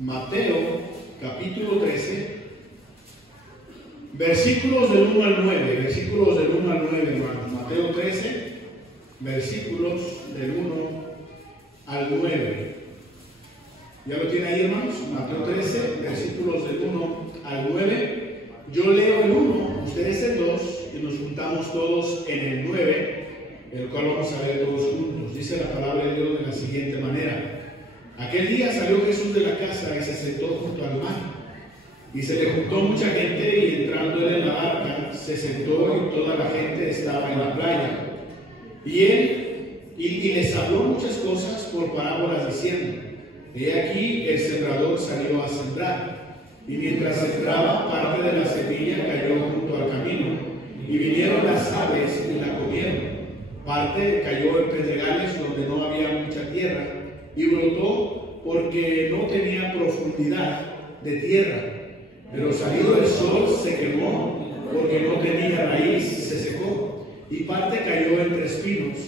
Mateo capítulo 13, versículos del 1 al 9, versículos del 1 al 9, hermanos. Mateo 13, versículos del 1 al 9. ¿Ya lo tiene ahí, hermanos? Mateo 13, versículos del 1 al 9. Yo leo el 1, ustedes el 2, y nos juntamos todos en el 9, el cual vamos a ver todos juntos. Dice la palabra de Dios de la siguiente manera. Aquel día salió Jesús de la casa y se sentó junto al mar. Y se le juntó mucha gente, y entrando él en la barca, se sentó, y toda la gente estaba en la playa. Y él les habló muchas cosas por parábolas, diciendo: He aquí el sembrador salió a sembrar, y mientras sembraba, parte de la semilla cayó junto al camino, y vinieron las aves y la comieron. Parte cayó en pedregales donde no había mucha tierra, y brotó porque no tenía profundidad de tierra. Pero salido el sol se quemó, porque no tenía raíz, se secó. Y parte cayó entre espinos,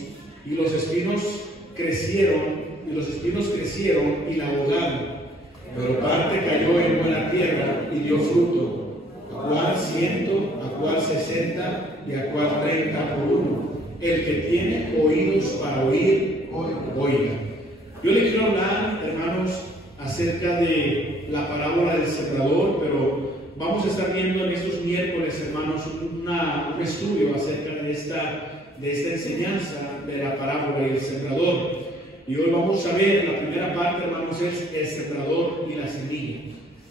y los espinos crecieron y la ahogaron. Pero parte cayó en buena tierra y dio fruto, a cual 100, a cual 60 y a cual 30 por uno. El que tiene oídos para oír, oiga. Yo le quiero hablar, hermanos, acerca de la parábola del sembrador, pero vamos a estar viendo en estos miércoles, hermanos, un estudio acerca de esta enseñanza de la parábola y el sembrador. Y hoy vamos a ver, la primera parte, hermanos, es el sembrador y la semilla.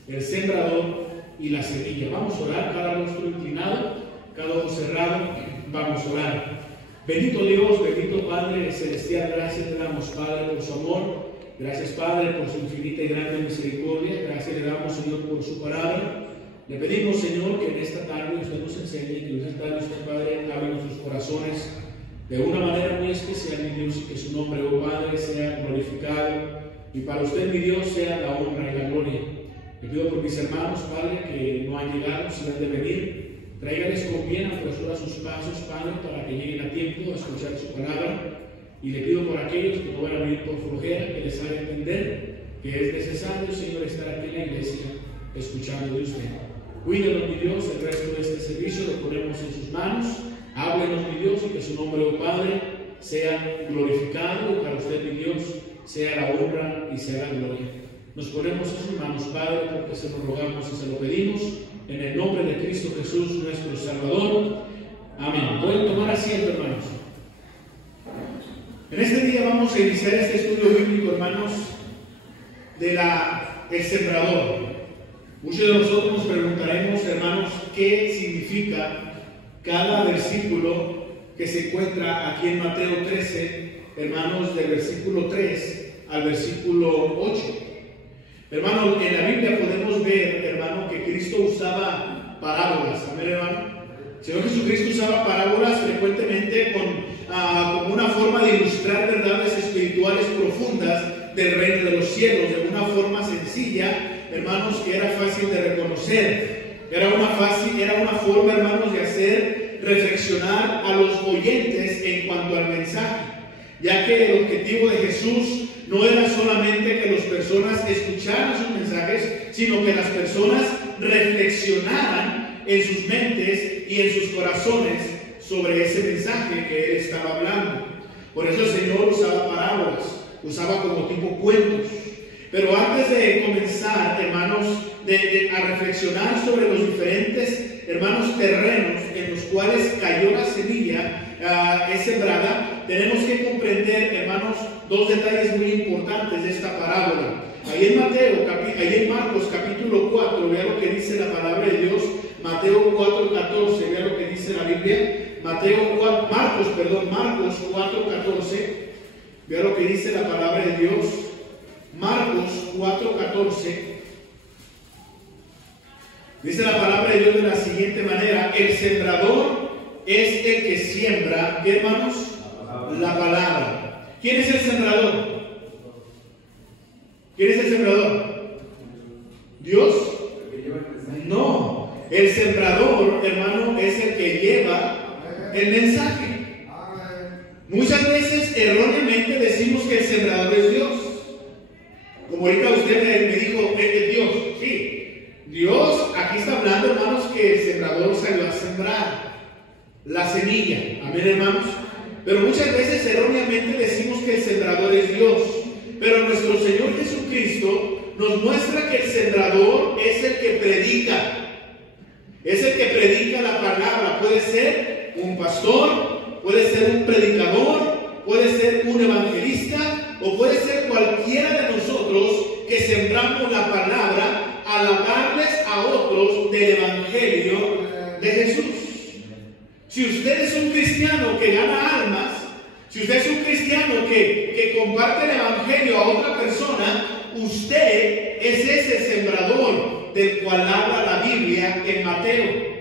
El sembrador y la semilla. Vamos a orar, cada rostro inclinado, cada ojo cerrado, vamos a orar. Bendito Dios, bendito Padre Celestial, gracias le damos, Padre, por su amor. Gracias, Padre, por su infinita y grande misericordia. Gracias le damos, Señor, por su palabra. Le pedimos, Señor, que en esta tarde usted nos enseñe, que en esta tarde usted, Padre, hable nuestros corazones de una manera muy especial, mi Dios, y que su nombre, oh Padre, sea glorificado, y para usted, mi Dios, sea la honra y la gloria. Le pido por mis hermanos, Padre, que no han llegado, si han de venir, tráigales con bien, apresura sus pasos, Padre, para que lleguen a tiempo a escuchar su palabra. Y le pido por aquellos que no van a venir por flojera, que les haga entender que es necesario, Señor, estar aquí en la iglesia escuchando de usted. Cuídenos, mi Dios, el resto de este servicio lo ponemos en sus manos. Háblenos, mi Dios, y que su nombre, oh Padre, sea glorificado, y para usted, mi Dios, sea la honra y sea la gloria. Nos ponemos en sus manos, Padre, porque se lo rogamos y se lo pedimos, en el nombre de Cristo Jesús, nuestro Salvador. Amén. Pueden tomar asiento, hermanos. En este día vamos a iniciar este estudio bíblico, hermanos, del sembrador. Muchos de nosotros nos preguntaremos, hermanos, qué significa cada versículo que se encuentra aquí en Mateo 13, hermanos, del versículo 3 al versículo 8. Hermanos, en la Biblia podemos ver, hermano, que Cristo usaba parábolas. Amén, hermano. El Señor Jesucristo usaba parábolas frecuentemente como una forma de ilustrar verdades espirituales profundas del reino de los cielos, de una forma sencilla, hermanos, que era fácil de reconocer. Era una forma, hermanos, de hacer reflexionar a los oyentes en cuanto al mensaje, ya que el objetivo de Jesús no era solamente que las personas escucharan sus mensajes, sino que las personas reflexionaran en sus mentes y en sus corazones sobre ese mensaje que él estaba hablando. Por eso el Señor usaba parábolas, usaba como tipo cuentos. Pero antes de comenzar, hermanos, a reflexionar sobre los diferentes, hermanos, terrenos en los cuales cayó la semilla es sembrada, tenemos que comprender, hermanos, dos detalles muy importantes de esta parábola. Ahí en Marcos capítulo 4, vea lo que dice la palabra de Dios. Mateo 4:14, vea lo que dice la Biblia. Marcos 4:14, vea lo que dice la palabra de Dios. Marcos 4:14. Dice la palabra de Dios de la siguiente manera: el sembrador es el que siembra, ¿qué, hermanos? La palabra. ¿Quién es el sembrador? ¿Quién es el sembrador? ¿Dios? No. El sembrador, hermano, es el que lleva el mensaje. Muchas veces erróneamente decimos que el sembrador es Dios. Como ahorita usted me dijo, Jesucristo nos muestra que el sembrador es el que predica. Es el que predica la palabra. Puede ser un pastor, puede ser un predicador, puede ser un evangelista, o puede ser cualquiera de nosotros que sembramos la palabra al hablarles a otros del evangelio de Jesús. Si usted es un cristiano que gana almas, si usted es un cristiano que comparte el evangelio a otra persona, usted es ese sembrador del cual habla la Biblia en Mateo.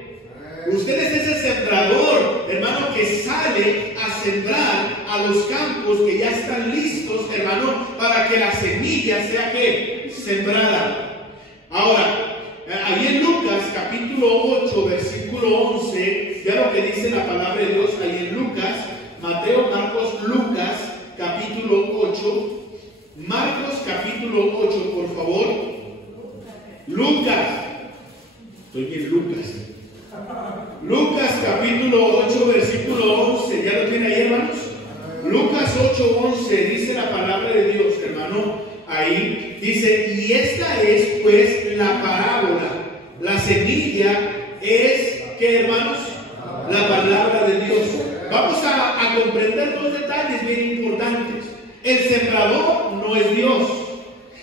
Usted es ese sembrador, hermano, que sale a sembrar a los campos que ya están listos, hermano, para que la semilla sea que sembrada. Ahora, ahí en Lucas capítulo 8, versículo 11, ya lo que dice la palabra de Dios ahí en Lucas, Mateo, Marcos, Lucas capítulo 8, Marcos capítulo 8, por favor. Lucas, estoy bien Lucas. Lucas capítulo 8, versículo 11, ¿ya lo tiene ahí, hermanos? Lucas 8, 11, dice la palabra de Dios, hermano, ahí dice, y esta es pues la parábola, la semilla es, ¿qué, hermanos? La palabra de Dios. Vamos a comprender dos detalles bien importantes. El sembrador no es Dios.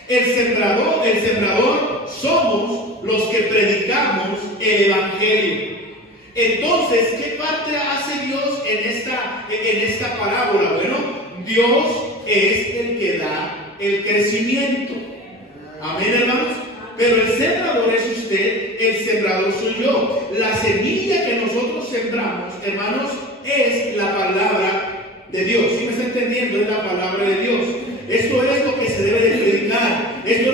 El sembrador somos los que predicamos el evangelio. Entonces, ¿qué parte hace Dios en esta parábola? Bueno, Dios es el que da el crecimiento. Amén, hermanos. Pero el sembrador es usted, el sembrador soy yo. La semilla que nosotros sembramos, hermanos, es la palabra de Dios. ¿Sí me está entendiendo? Es la palabra de Dios. Esto es lo que se debe de predicar. Esto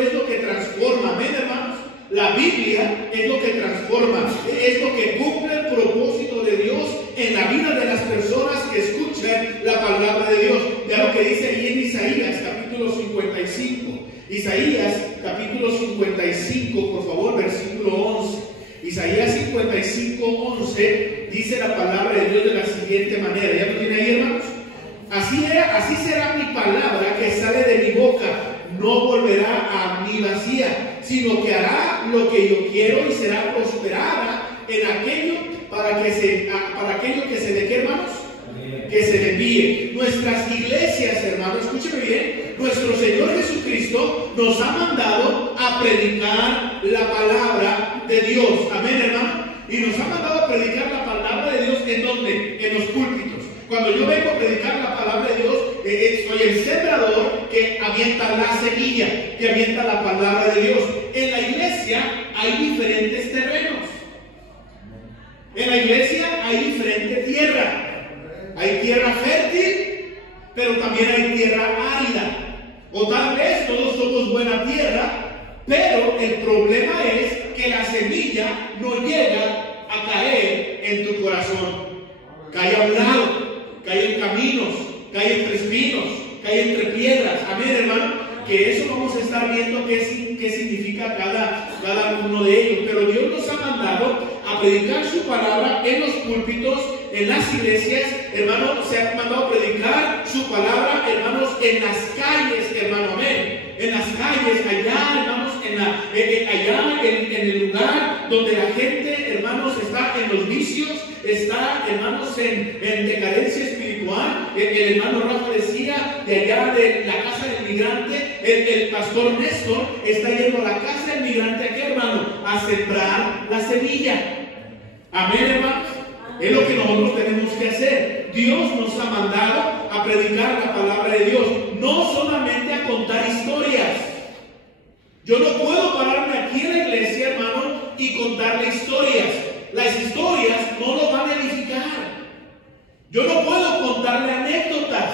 es lo que transforma. Amén, hermanos. La Biblia es lo que transforma, es lo que cumple el propósito de Dios en la vida de las personas que escuchan la palabra de Dios. Ya lo que dice ahí en Isaías capítulo 55. Isaías capítulo 55, por favor, versículo 11. Isaías 55, 11 dice la palabra de Dios de la siguiente manera. ¿Ya lo tiene ahí, hermanos? Así será mi palabra que sale de mi boca. No volverá a mí vacía, sino que hará lo que yo quiero y será prosperada en aquello para aquello que se le ¿qué, hermanos? Que se le envíe. Nuestras iglesias, hermanos, escúcheme bien, nuestro Señor Jesucristo nos ha mandado a predicar la palabra de Dios. Amén, hermano. Y nos ha mandado a predicar la palabra de Dios ¿en dónde? En los púlpitos. Cuando yo vengo a predicar la palabra de Dios, soy el sembrador que avienta la semilla, que avienta la palabra de Dios. En la iglesia hay diferentes terrenos. En la iglesia hay diferente tierra. Hay tierra fértil, pero también hay tierra árida. O tal vez todos somos buena tierra, pero el problema es que la semilla no llega a caer en tu corazón. Cae a un lado, cae en caminos, cae entre espinos, cae entre piedras. Amén, hermano. Que eso vamos a estar viendo qué significa cada uno de ellos. Pero Dios nos ha mandado a predicar su palabra en los púlpitos, en las iglesias, hermano. Se ha mandado a predicar su palabra, hermanos, en las calles, hermano. Amén. En las calles, allá, hermanos, allá en el lugar donde la gente, hermanos, está en los vicios, está, hermanos, en decadencia espiritual. El hermano Rafa decía de allá de la casa del migrante, el pastor Néstor está yendo a la casa del migrante aquí, hermano, a sembrar la semilla. Amén, hermanos. Es lo que nosotros tenemos que hacer. Dios nos ha mandado a predicar la palabra de Dios, no solamente a contar historias. Yo no puedo pararme aquí en la iglesia, hermano, y contarle historias. Las historias no lo van a edificar. Yo no puedo contarle anécdotas.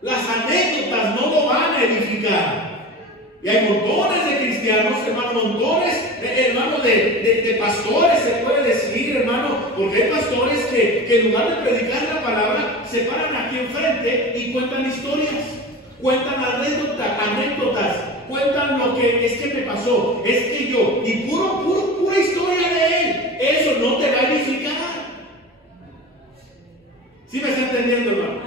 Las anécdotas no lo van a edificar. Y hay montones de cristianos, hermano, montones, hermano, de pastores, se puede decir, hermano, porque hay pastores que en lugar de predicar la palabra, se paran aquí enfrente y cuentan historias, cuentan anécdotas, cuentan lo que es que me pasó, es que yo, y pura historia de él. Eso no te va a edificar. ¿Sí me está entendiendo, hermano?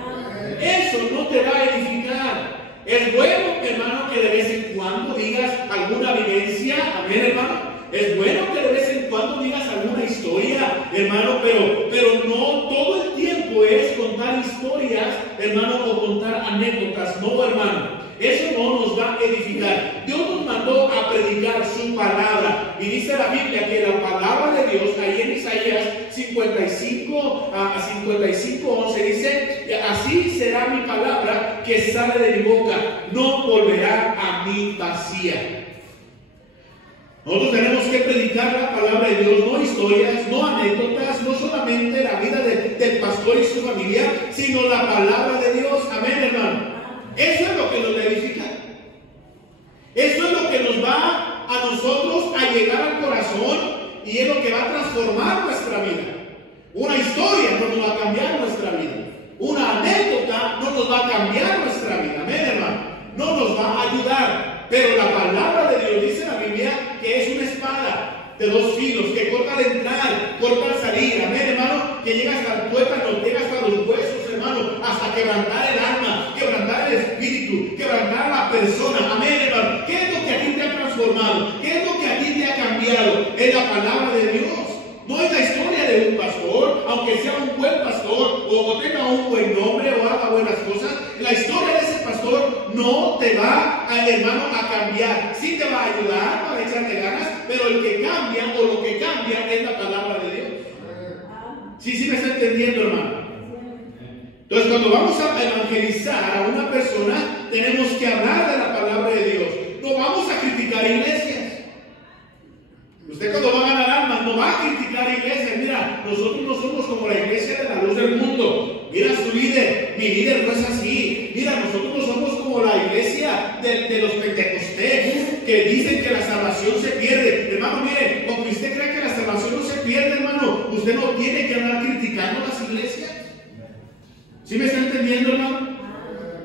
Eso no te va a edificar. Es bueno, hermano, que de vez en cuando digas alguna vivencia, amén, hermano. Es bueno que de vez en cuando digas alguna historia, hermano, pero no todo el tiempo es contar historias, hermano, o contar anécdotas, no, hermano. Eso no nos va a edificar. Dios nos mandó a predicar su palabra. Y dice la Biblia que la palabra de Dios, ahí en Isaías 55:11 dice: así será mi palabra que sale de mi boca, no volverá a mí vacía. Nosotros tenemos que predicar la palabra de Dios, no historias, no anécdotas, no solamente la vida del pastor y su familia, sino la palabra de Dios. Amén, hermano. Eso es lo que nos edifica. Eso es lo que nos va a nosotros a llegar al corazón y es lo que va a transformar nuestra vida. Una historia no nos va a cambiar nuestra vida. Una anécdota no nos va a cambiar nuestra vida. Amén, hermano. No nos va a ayudar. Pero la palabra de Dios dice en la Biblia que es una espada de dos filos, que corta al entrar, corta al salir. Amén, hermano. Que llega hasta el tuétano, llega hasta los huesos, hermano, hasta quebrantar el alma, quebrantar el espíritu, quebrantar la persona. Amén, hermano. ¿Qué es lo que a ti te ha transformado? ¿Qué es lo que a ti te ha cambiado? Es la palabra de Dios. No es la historia de un pastor, aunque sea un buen pastor o tenga un buen nombre o haga buenas cosas. La historia de ese pastor no te va, hermano, a cambiar. Sí te va a ayudar para echarle ganas, pero el que cambia o lo que cambia es la palabra de Dios. Sí me está entendiendo, hermano. Entonces, cuando vamos a evangelizar a una persona, tenemos que hablar de la palabra de Dios. No vamos a criticar iglesias. Usted cuando va a ganar almas no va a criticar iglesias. Mira, nosotros no somos como la iglesia de la luz del mundo. Mira su líder, mi líder no es así. Mira, nosotros no somos como la iglesia de los pentecostés que dicen que la salvación se pierde. Hermano, mire, aunque usted crea que la salvación no se pierde, hermano, usted no tiene que andar criticando las iglesias. ¿Sí me está entendiendo, hermano?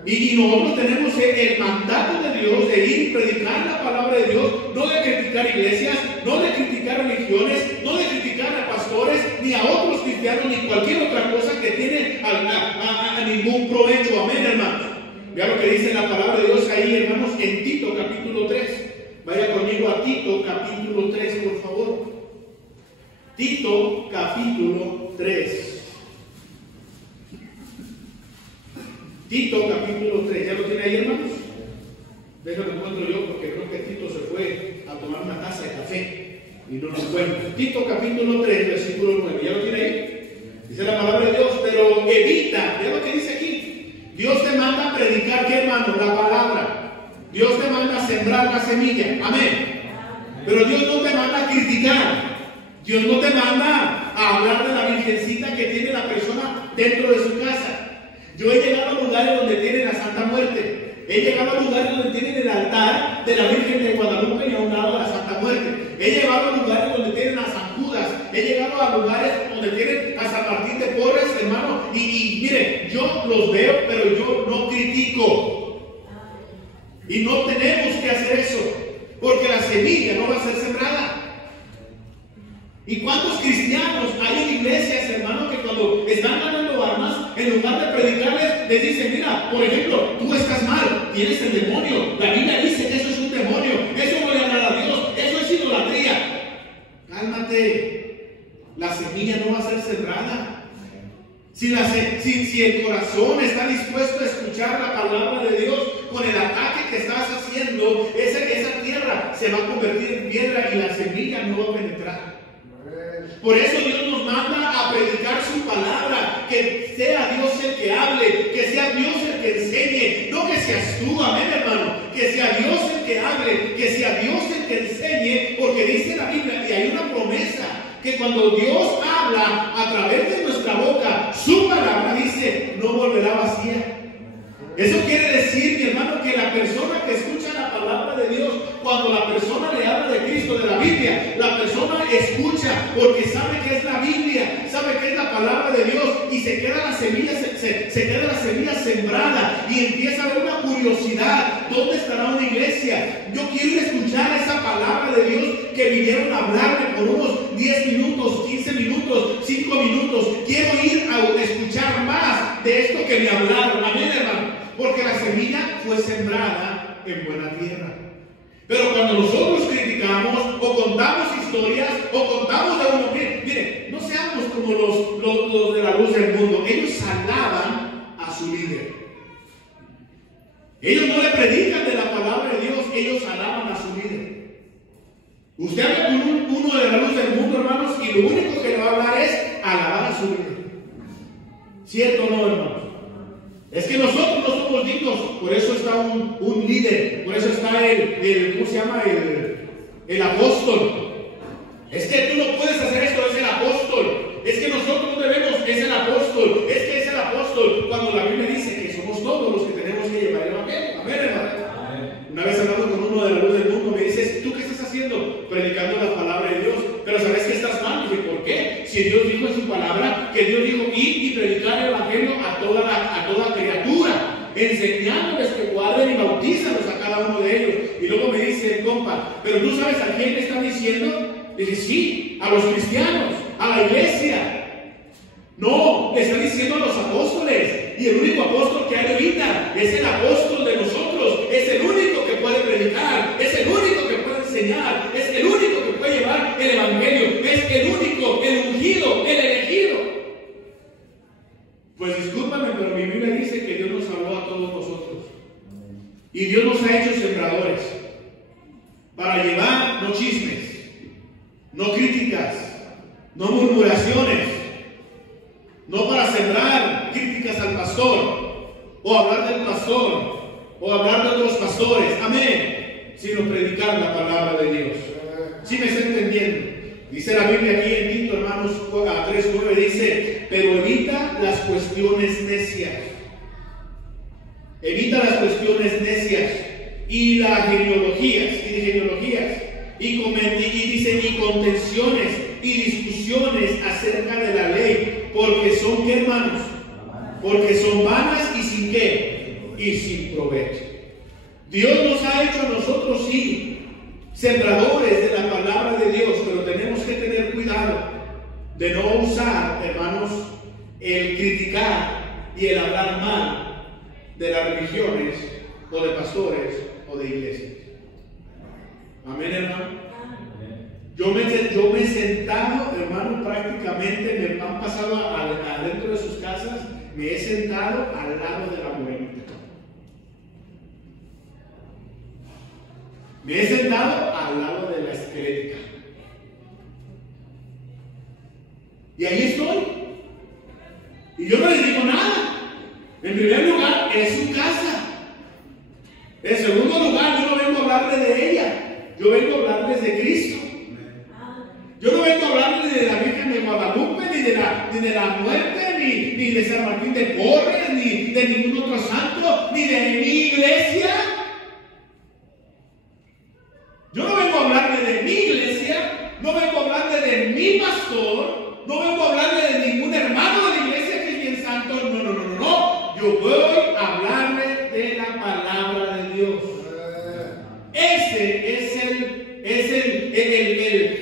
Y nosotros tenemos el mandato de Dios de ir y predicar la palabra de Dios, no de criticar iglesias, no de criticar religiones, no de criticar a pastores, ni a otros cristianos, ni cualquier otra cosa que tiene a ningún provecho. Amén, hermano. Vea lo que dice la palabra de Dios ahí, hermanos, en Tito capítulo 3. Vaya conmigo a Tito capítulo 3, por favor. Tito capítulo 3. Tito capítulo 3, ¿ya lo tiene ahí, hermanos? Déjalo encuentro yo porque creo que Tito se fue a tomar una taza de café y no lo encuentro. Tito capítulo 3, versículo 9, ¿ya lo tiene ahí? Dice la palabra de Dios, pero evita, ¿ya lo que dice aquí? Dios te manda a predicar, ¿qué, hermano? La palabra. Dios te manda a sembrar la semilla, amén. Pero Dios no te manda a criticar. Dios no te manda a hablar de la virgencita que tiene la persona dentro de su casa. Yo he llegado a lugares donde tienen la Santa Muerte. He llegado a lugares donde tienen el altar de la Virgen de Guadalupe y a un lado la Santa Muerte. He llegado a lugares donde tienen a San Judas. He llegado a lugares donde tienen a San Martín de Porres, hermano. Y mire, yo los veo, pero yo no critico. Y no tenemos que hacer eso, porque la semilla no va a ser sembrada. ¿Y cuántos cristianos hay en iglesias, hermano, que cuando están ganando armas, en lugar de predicarles, les dicen: mira, por ejemplo, tú estás mal, tienes el demonio, la Biblia dice que eso es un demonio, eso no le agrada a Dios, eso es idolatría? Cálmate, la semilla no va a ser sembrada. Si el corazón está dispuesto a escuchar la palabra de Dios, con el ataque que estás haciendo, esa tierra se va a convertir en piedra y la semilla no va a penetrar. Por eso Dios nos manda a predicar su palabra, que sea Dios el que hable, que sea Dios el que enseñe, no que seas tú, amén, hermano, que sea Dios el que hable, que sea Dios el que enseñe, porque dice la Biblia, y hay una promesa, que cuando Dios habla a través de nuestra boca, su palabra dice, no volverá vacía. Eso quiere decir, mi hermano, que la persona que escucha la palabra de Dios, cuando la persona le habla de Cristo, de la Biblia, la persona escucha porque sabe que es la Biblia, sabe que es la palabra de Dios, y se queda la semilla, se queda la semilla sembrada y empieza a haber una curiosidad. ¿Dónde estará una iglesia? Yo quiero ir a escuchar esa palabra de Dios que vinieron a hablarme por unos 10 minutos, 15 minutos, 5 minutos. Quiero ir a escuchar más de esto que me hablaron. Amén, hermano. Porque la semilla fue sembrada en buena tierra. Pero cuando nosotros criticamos o contamos historias o contamos de uno, mire, no seamos como los de la luz del mundo. Ellos alaban a su líder. Ellos no le predican de la palabra de Dios, ellos alaban a su líder. Usted habla con uno de la luz del mundo, hermanos, y lo único que le va a hablar es alabar a su líder. ¿Cierto o no, hermanos? Es que nosotros no somos dignos, por eso está un líder, por eso está ¿cómo se llama? El apóstol. Es que tú no puedes hacer esto, es el apóstol. Es que nosotros no debemos, es el apóstol. Es que es el apóstol. Cuando la Biblia dice que somos todos los que tenemos que llevar el evangelio. Amén, hermano. Una vez hablando con uno de la luz del mundo, me dice, ¿tú qué estás haciendo? Predicando la palabra de Dios. Pero ¿sabes que estás mal? Y dije, ¿por qué? Si Dios dijo en su palabra que Dios dijo ir y predicar el evangelio a toda criatura, enseñándoles que guarden y bautízalos a cada uno de ellos. Y luego me dice, compa, ¿pero tú sabes a quién le está diciendo? Dice, sí, a los cristianos, a la iglesia. No, le está diciendo a los apóstoles. Y el único apóstol que hay ahorita es el apóstol de nosotros. Es el único que puede predicar. Es el único que puede enseñar. Es el único que puede llevar el evangelio. Es el único, el ungido, el elegido. Pues discúlpame, pero mi Biblia dice que Dios nos salvó a todos nosotros. Y Dios nos ha hecho sembradores. Para llevar no chismes, no críticas, no murmuraciones. No para sembrar críticas al pastor, o hablar del pastor, o hablar de otros pastores, amén, sino predicar la palabra de Dios. ¿Sí me está entendiendo? Dice la Biblia aquí en Tito, hermanos, 3:9, dice, pero evita las cuestiones necias. Evita las cuestiones necias y las genealogías, y contenciones y discusiones acerca de la ley, porque son, ¿qué, hermanos? Porque son vanas y sin qué, y sin provecho. Dios nos ha hecho a nosotros, sí, sembradores de la palabra de Dios, pero tenemos que tener cuidado de no usar, hermanos, el criticar y el hablar mal de las religiones o de pastores o de iglesias. Amén, hermano. Yo me he sentado, hermano, prácticamente me han pasado adentro de sus casas, me he sentado al lado de la morenita. Me he sentado al lado de la esquelética. Y ahí estoy. Y yo no les digo nada. En primer lugar, es su casa. En segundo lugar, yo no vengo a hablarle de ella. Yo vengo a hablarles de Cristo. Yo no vengo a hablarles de la Virgen de Guadalupe, ni de la muerte, ni de San Martín de Porres, ni de ningún otro santo, ni de mi iglesia. Yo no vengo a hablarle de mi iglesia, no vengo a hablarle de mi pastor, no vengo a hablarle de ningún hermano de la iglesia que es bien santo. No. Yo voy a hablarle de la palabra de Dios. Ese es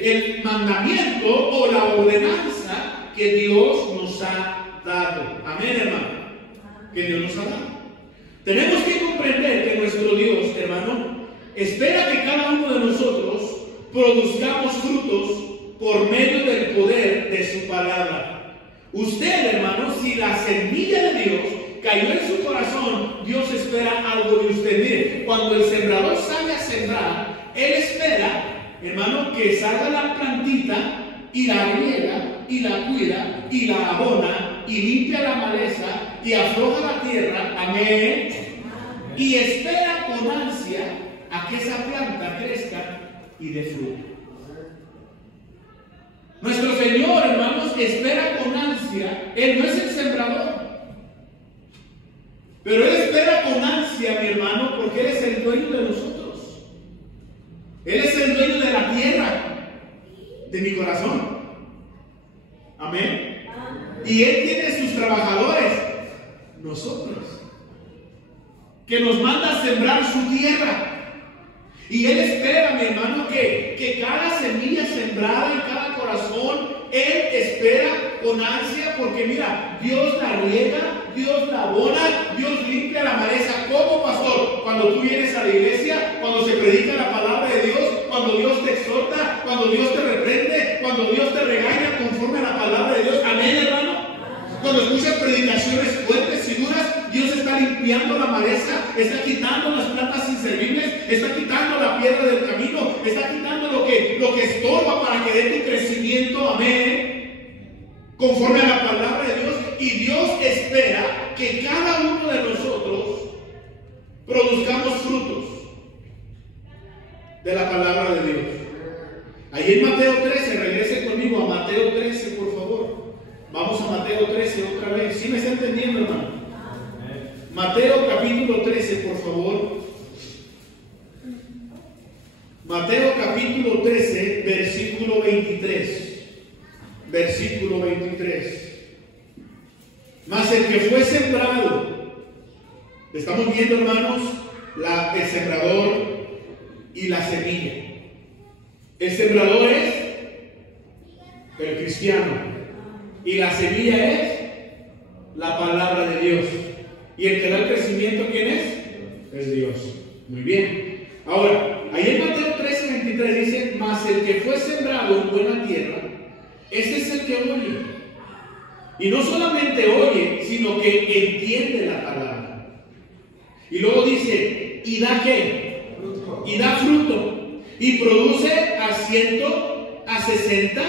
el mandamiento o la ordenanza que Dios nos ha dado. Amén, hermano. Que Dios nos ha dado. Tenemos que comprender que nuestro Dios, hermano, espera que cada uno de nosotros produzcamos frutos por medio del poder de su palabra. Usted, hermano, si la semilla de Dios cayó en su corazón, Dios espera algo de usted. Mire, cuando el sembrador sale a sembrar, él espera, hermano, que salga la plantita y la riega y la cuida y la abona y limpia la maleza y afloja la tierra. Amén. Y espera con ansia a que esa planta crezca y dé fruto. Nuestro Señor, hermanos, espera con ansia. Él no es el sembrador, pero Él espera con ansia, mi hermano, porque Él es el dueño de nosotros. Él es el dueño de la tierra, de mi corazón. Amén. Y Él tiene sus trabajadores, nosotros, que nos manda a sembrar su tierra. Y Él espera, mi hermano, que cada semilla sembrada en cada corazón, Él espera con ansia, porque mira, Dios la riega, Dios la abona, Dios limpia la maleza. ¿Cómo, pastor? cuando tú vienes a la iglesia, cuando se predica la palabra de Dios, cuando Dios te exhorta, cuando Dios te reprende, cuando Dios te regaña conforme a la palabra de Dios. Amén, hermano. Cuando escuchas predicaciones fuertes y duras, Dios está limpiando la maleza, está quitando las plantas inservibles, está quitando la piedra del camino, está quitando lo que estorba para que dé tu crecimiento. Amén. Conforme a la palabra de Dios. Y Dios espera que cada uno de nosotros produzcamos frutos de la palabra de Dios. Ahí en Mateo 13, regrese conmigo a Mateo 13, por favor. Vamos a Mateo 13 otra vez. ¿Sí me está entendiendo, hermano? Mateo capítulo 13, por favor. Mateo capítulo 13, versículo 23. Versículo 23. Mas el que fue sembrado, estamos viendo, hermanos, el sembrador y la semilla. El sembrador es el cristiano y la semilla es la palabra de Dios. Y el que da el crecimiento, ¿quién es? Es Dios. Muy bien. Ahora, ahí en Mateo 13, 23 dice: mas el que fue sembrado en buena tierra, este es el que oye. Y no solamente oye, sino que entiende la palabra. Y luego dice: ¿y da qué? Fruto. Y da fruto. Y produce a 100, a 60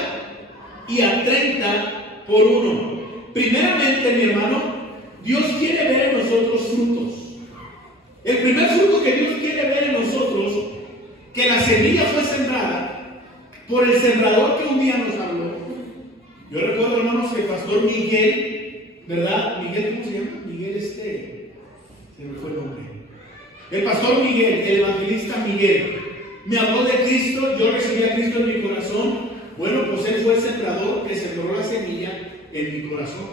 y a 30 por uno. Primeramente, mi hermano, Dios quiere ver en nosotros frutos. El primer fruto que Dios quiere ver en nosotros, que la semilla fue sembrada por el sembrador que un día nos habló. Yo recuerdo, hermanos, que el pastor Miguel, ¿verdad? Miguel, ¿cómo se llama? Miguel, se me fue el nombre. El pastor Miguel, el evangelista Miguel, me habló de Cristo. Yo recibí a Cristo en mi corazón. Bueno, pues él fue el sembrador que sembró la semilla en mi corazón.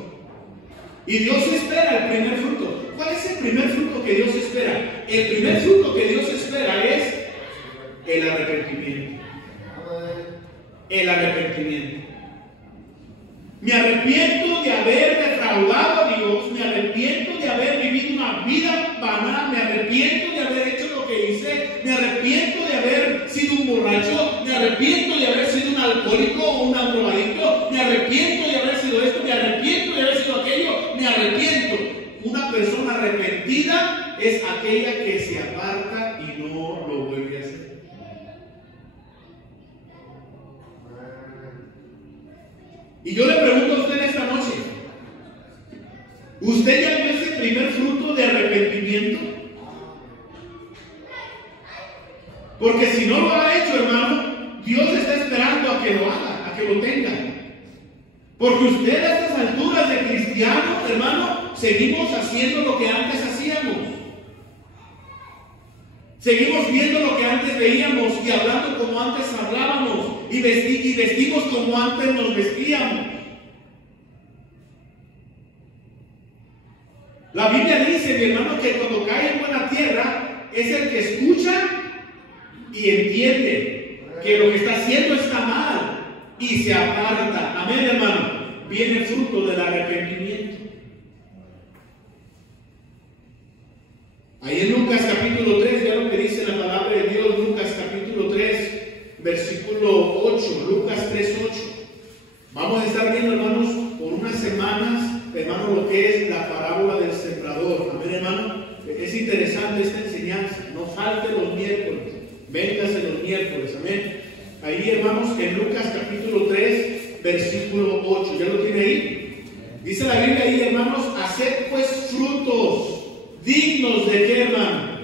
Y Dios espera el primer fruto. ¿Cuál es el primer fruto que Dios espera? El primer fruto que Dios espera es el arrepentimiento. El arrepentimiento. Me arrepiento de haber defraudado a Dios, me arrepiento de haber vivido una vida banal, me arrepiento de haber hecho lo que hice, me arrepiento de haber sido un borracho, me arrepiento de haber sido un alcohólico o un drogadicto, me arrepiento de haber sido esto, me arrepiento de haber sido aquello, me arrepiento. Una persona arrepentida es aquella que se aparta y no lo vuelve a hacer. Y yo le pregunto a usted esta noche, ¿usted ya vio ese primer fruto de arrepentimiento? Porque si no lo ha hecho, hermano, Dios está esperando a que lo haga, a que lo tenga. Porque usted a estas alturas de cristiano, hermano, seguimos haciendo lo que antes hacíamos. Seguimos viendo lo que antes veíamos y hablando como antes hablábamos y vestimos como antes nos vestíamos. La Biblia dice, mi hermano, que cuando cae en buena tierra es el que escucha y entiende que lo que está haciendo está mal y se aparta. Amén, hermano. Viene el fruto del arrepentimiento. Ahí en Lucas capítulo 3, vea lo que dice la palabra de Dios. Lucas capítulo 3, versículo 8. Lucas 3, 8. Vamos a estar viendo, hermanos, por unas semanas, hermano, lo que es la parábola del sembrador. Amén, hermano. Es interesante esta enseñanza. No falte los miércoles. Véngase los miércoles. Amén. Ahí, hermanos, en Lucas capítulo 3, versículo 8. ¿Ya lo tiene ahí? Dice la Biblia ahí, hermanos: haced pues frutos dignos de qué, hermano?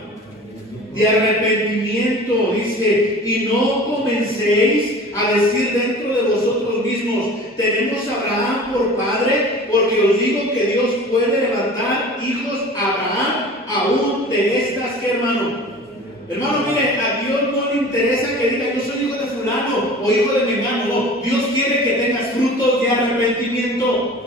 De arrepentimiento. Dice: y no comencéis a decir dentro de vosotros mismos: tenemos a Abraham por padre, porque os digo que Dios puede levantar hijos a Abraham aún de estas, ¿qué, hermano? Hermano, mire, a Dios no le interesa que diga: yo soy hijo de fulano o hijo de mi hermano. No, Dios quiere que tengas frutos de arrepentimiento.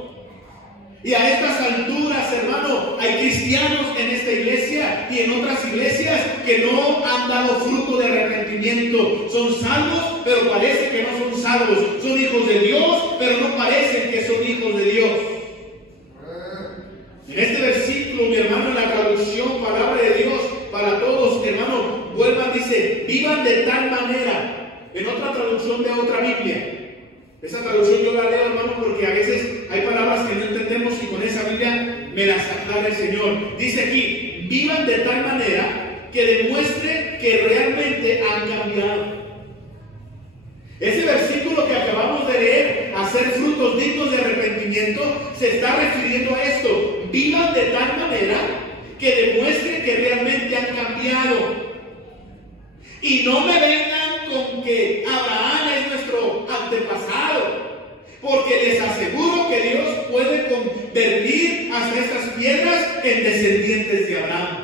Y a estas alturas, hermano, hay cristianos en esta iglesia y en otras iglesias que no han dado fruto de arrepentimiento. Son salvos, pero parece que no son salvos. Son hijos de Dios, pero no parecen que son hijos de Dios. En este versículo, mi hermano, en la traducción Palabra de Dios para todos dice, vivan de tal manera. En otra traducción de otra Biblia. Esa traducción yo la leo, hermano, porque a veces hay palabras que no entendemos y con esa Biblia me las aclara el Señor. Dice aquí, vivan de tal manera que demuestre que realmente han cambiado. Ese versículo que acabamos de leer, hacer frutos dignos de arrepentimiento, se está refiriendo a esto. Vivan de tal manera que demuestre que realmente han cambiado. Y no me vengan con que Abraham es nuestro antepasado, porque les aseguro que Dios puede convertir hasta estas piedras en descendientes de Abraham.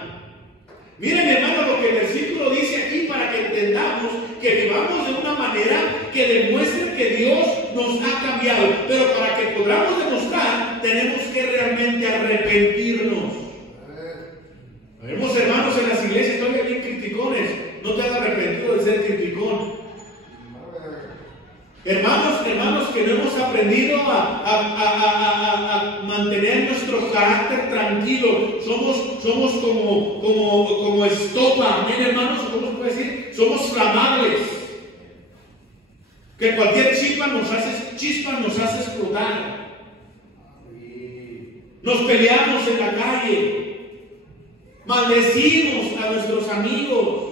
Miren, hermano, lo que el versículo dice aquí para que entendamos que vivamos de una manera que demuestre que Dios nos ha cambiado. Pero para que podamos demostrar, tenemos que realmente arrepentirnos. Vemos, hermanos, en las iglesias todavía bien criticones. No te has arrepentido de ser criticón. Hermanos que no hemos aprendido a mantener nuestro carácter tranquilo. Somos como estopa. Amén, hermanos, ¿cómo se puede decir? Somos flamables. Que cualquier chispa nos hace explotar. Nos peleamos en la calle. Maldecimos a nuestros amigos.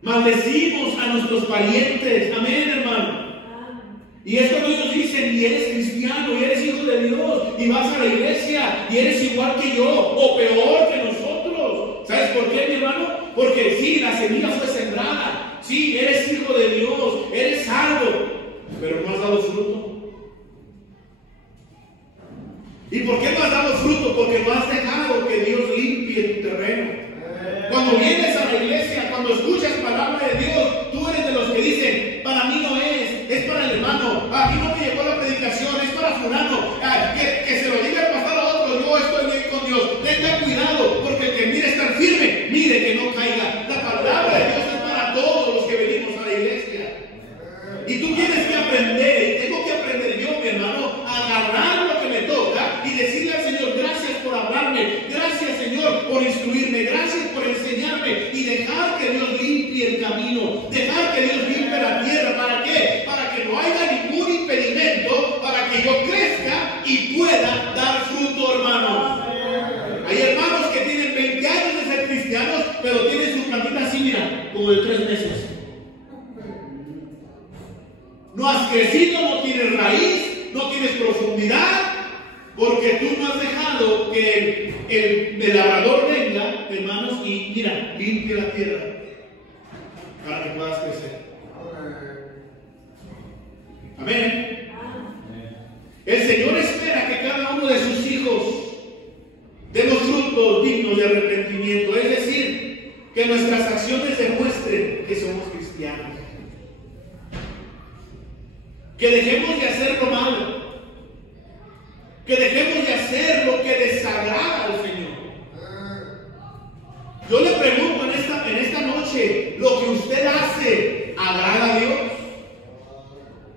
Maldecimos a nuestros parientes. Amén, hermano. Y esto ellos dicen, y eres cristiano, y eres hijo de Dios, y vas a la iglesia, y eres igual que yo, o peor que nosotros. ¿Sabes por qué, mi hermano? Porque sí, la semilla fue sembrada. Sí, eres hijo de Dios, eres salvo, pero no has dado fruto. ¿Y por qué no has dado fruto? Porque no has dejado que Dios limpie tu terreno. Cuando vienes a la iglesia, cuando escuchas palabra de Dios, tú eres de los que dicen, para mí no es para el hermano, a mí no me llegó la predicación, es para fulano, que se lo diga el pastor a otro, yo estoy bien con Dios. Tenga cuidado, porque el que mire estar firme, mire que no caiga. La palabra de Dios es para todos los que venimos a la iglesia. Y tú tienes que aprender, y tengo que aprender yo, mi hermano, a agarrar lo que me toca y decirle al Señor, gracias por hablarme, gracias, Señor, por instruirme, gracias por enseñarme, y dejar que Dios limpie el camino, dejar que Dios limpie la tierra. ¿Para qué? Para que no haya ningún impedimento, para que yo crezca y pueda dar fruto, hermanos. Hay hermanos que tienen 20 años de ser cristianos, pero tienen su plantita así, mira, como de 3 meses. No has crecido, no tienes raíz, no tienes profundidad, porque tú no has dejado que el labrador venga, hermanos, y mira, limpie la tierra para que puedas crecer. Amén. El Señor espera que cada uno de sus hijos demos frutos dignos de arrepentimiento, es decir, que nuestras acciones demuestren que somos cristianos. Que dejemos de hacer lo malo. Que dejemos de hacer lo que desagrada al Señor. Yo le pregunto en esta noche, ¿lo que usted hace agrada a Dios?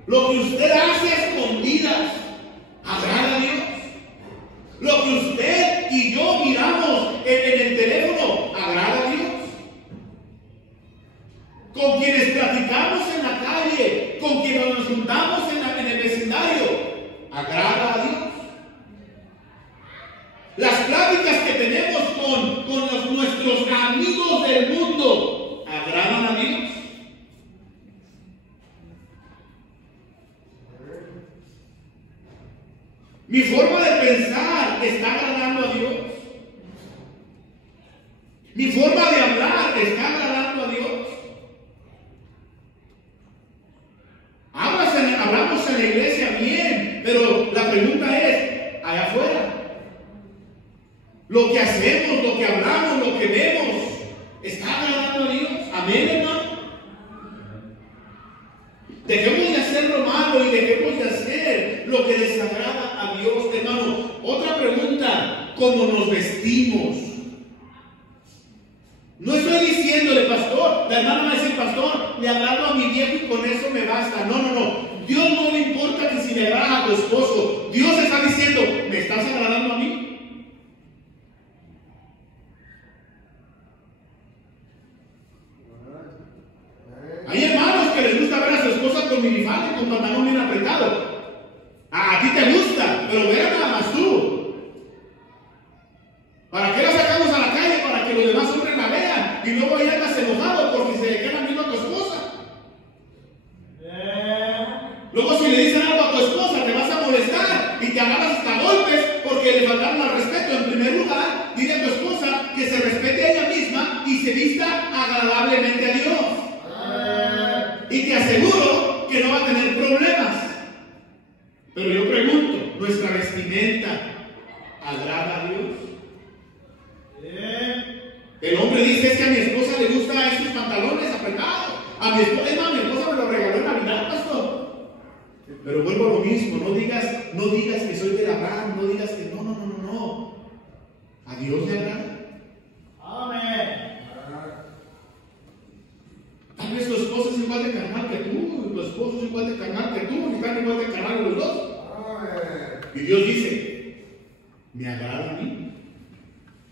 ¿Lo que usted hace a escondidas agrada a Dios? ¿Lo que usted y yo miramos en el teléfono agrada a Dios? Con quienes platicamos en la calle, con quienes nos juntamos en el vecindario, agrada a Dios. Las pláticas que tenemos con nuestros amigos del mundo, ¿agradan a Dios? Mi forma de pensar está agradando a Dios. Mi forma de hablar está agradando a Dios. Hablamos en la iglesia bien, pero la pregunta es, allá afuera, lo que hacemos, lo que hablamos, lo que vemos, ¿está agradando a Dios? Amén, hermano. Dejemos de hacer lo malo y dejemos de hacer lo que desagrada a Dios, hermano. Otra pregunta, ¿cómo nos vestimos? No estoy diciéndole, pastor, la hermana va a decir, pastor, le agrado a mi viejo y con eso me basta. No. Dios no le importa que si le agrada a tu esposo. Dios está diciendo, ¿me estás agradando a mí? tu pantalón bien apretado. A ti te gusta, pero vea nada más tú. ¿Para qué la sacamos a la calle? Para que los demás hombres la vean y luego ya andas enojado porque se le quedan viendo a tu esposa. Luego si le dicen algo a tu esposa te vas a molestar y te agarras hasta golpes porque le faltaron al respeto. En primer lugar, dile a tu esposa que se respete a ella misma y se vista agradablemente a Dios. Y te aseguro que no va a tener problemas. Pero yo pregunto, ¿nuestra vestimenta agrada a Dios? El hombre dice, es que a mi esposa le gustan estos pantalones apretados. A mi esposa me lo regaló en Navidad, pastor. Pero vuelvo a lo mismo, no digas que soy de Abraham, no digas que no. ¿A Dios le agrada? Amén. Tal vez tu esposa es igual de carnal que tú, y tu esposo es igual de carnal que tú, y están igual de carnal los dos. Y Dios dice, ¿me agrada a mí?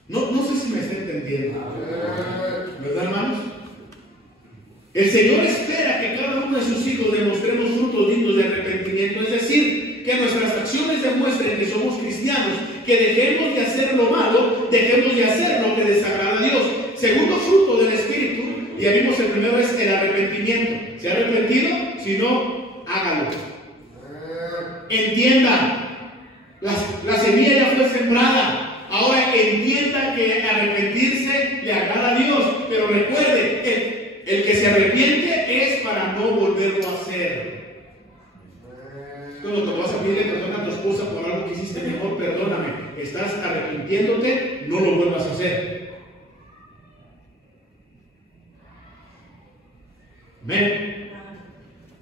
No sé si me está entendiendo. ¿Verdad, hermanos? El Señor espera que cada uno de sus hijos demostremos frutos dignos de arrepentimiento, es decir, que nuestras acciones demuestren que somos cristianos, que dejemos de hacer lo malo, dejemos de hacer lo que desagrada a Dios. Segundo fruto del Espíritu, ya vimos el primero, es el arrepentimiento. ¿Se ha arrepentido? Si no, hágalo. Entienda, la semilla ya fue sembrada. Ahora entienda que arrepentirse le agrada a Dios, pero recuerde, el que se arrepiente es para no volverlo a hacer. Cuando te vas a pedirle perdón a tu esposa por algo que hiciste, mejor perdóname. Estás arrepintiéndote, no lo vuelvas a hacer. Amén.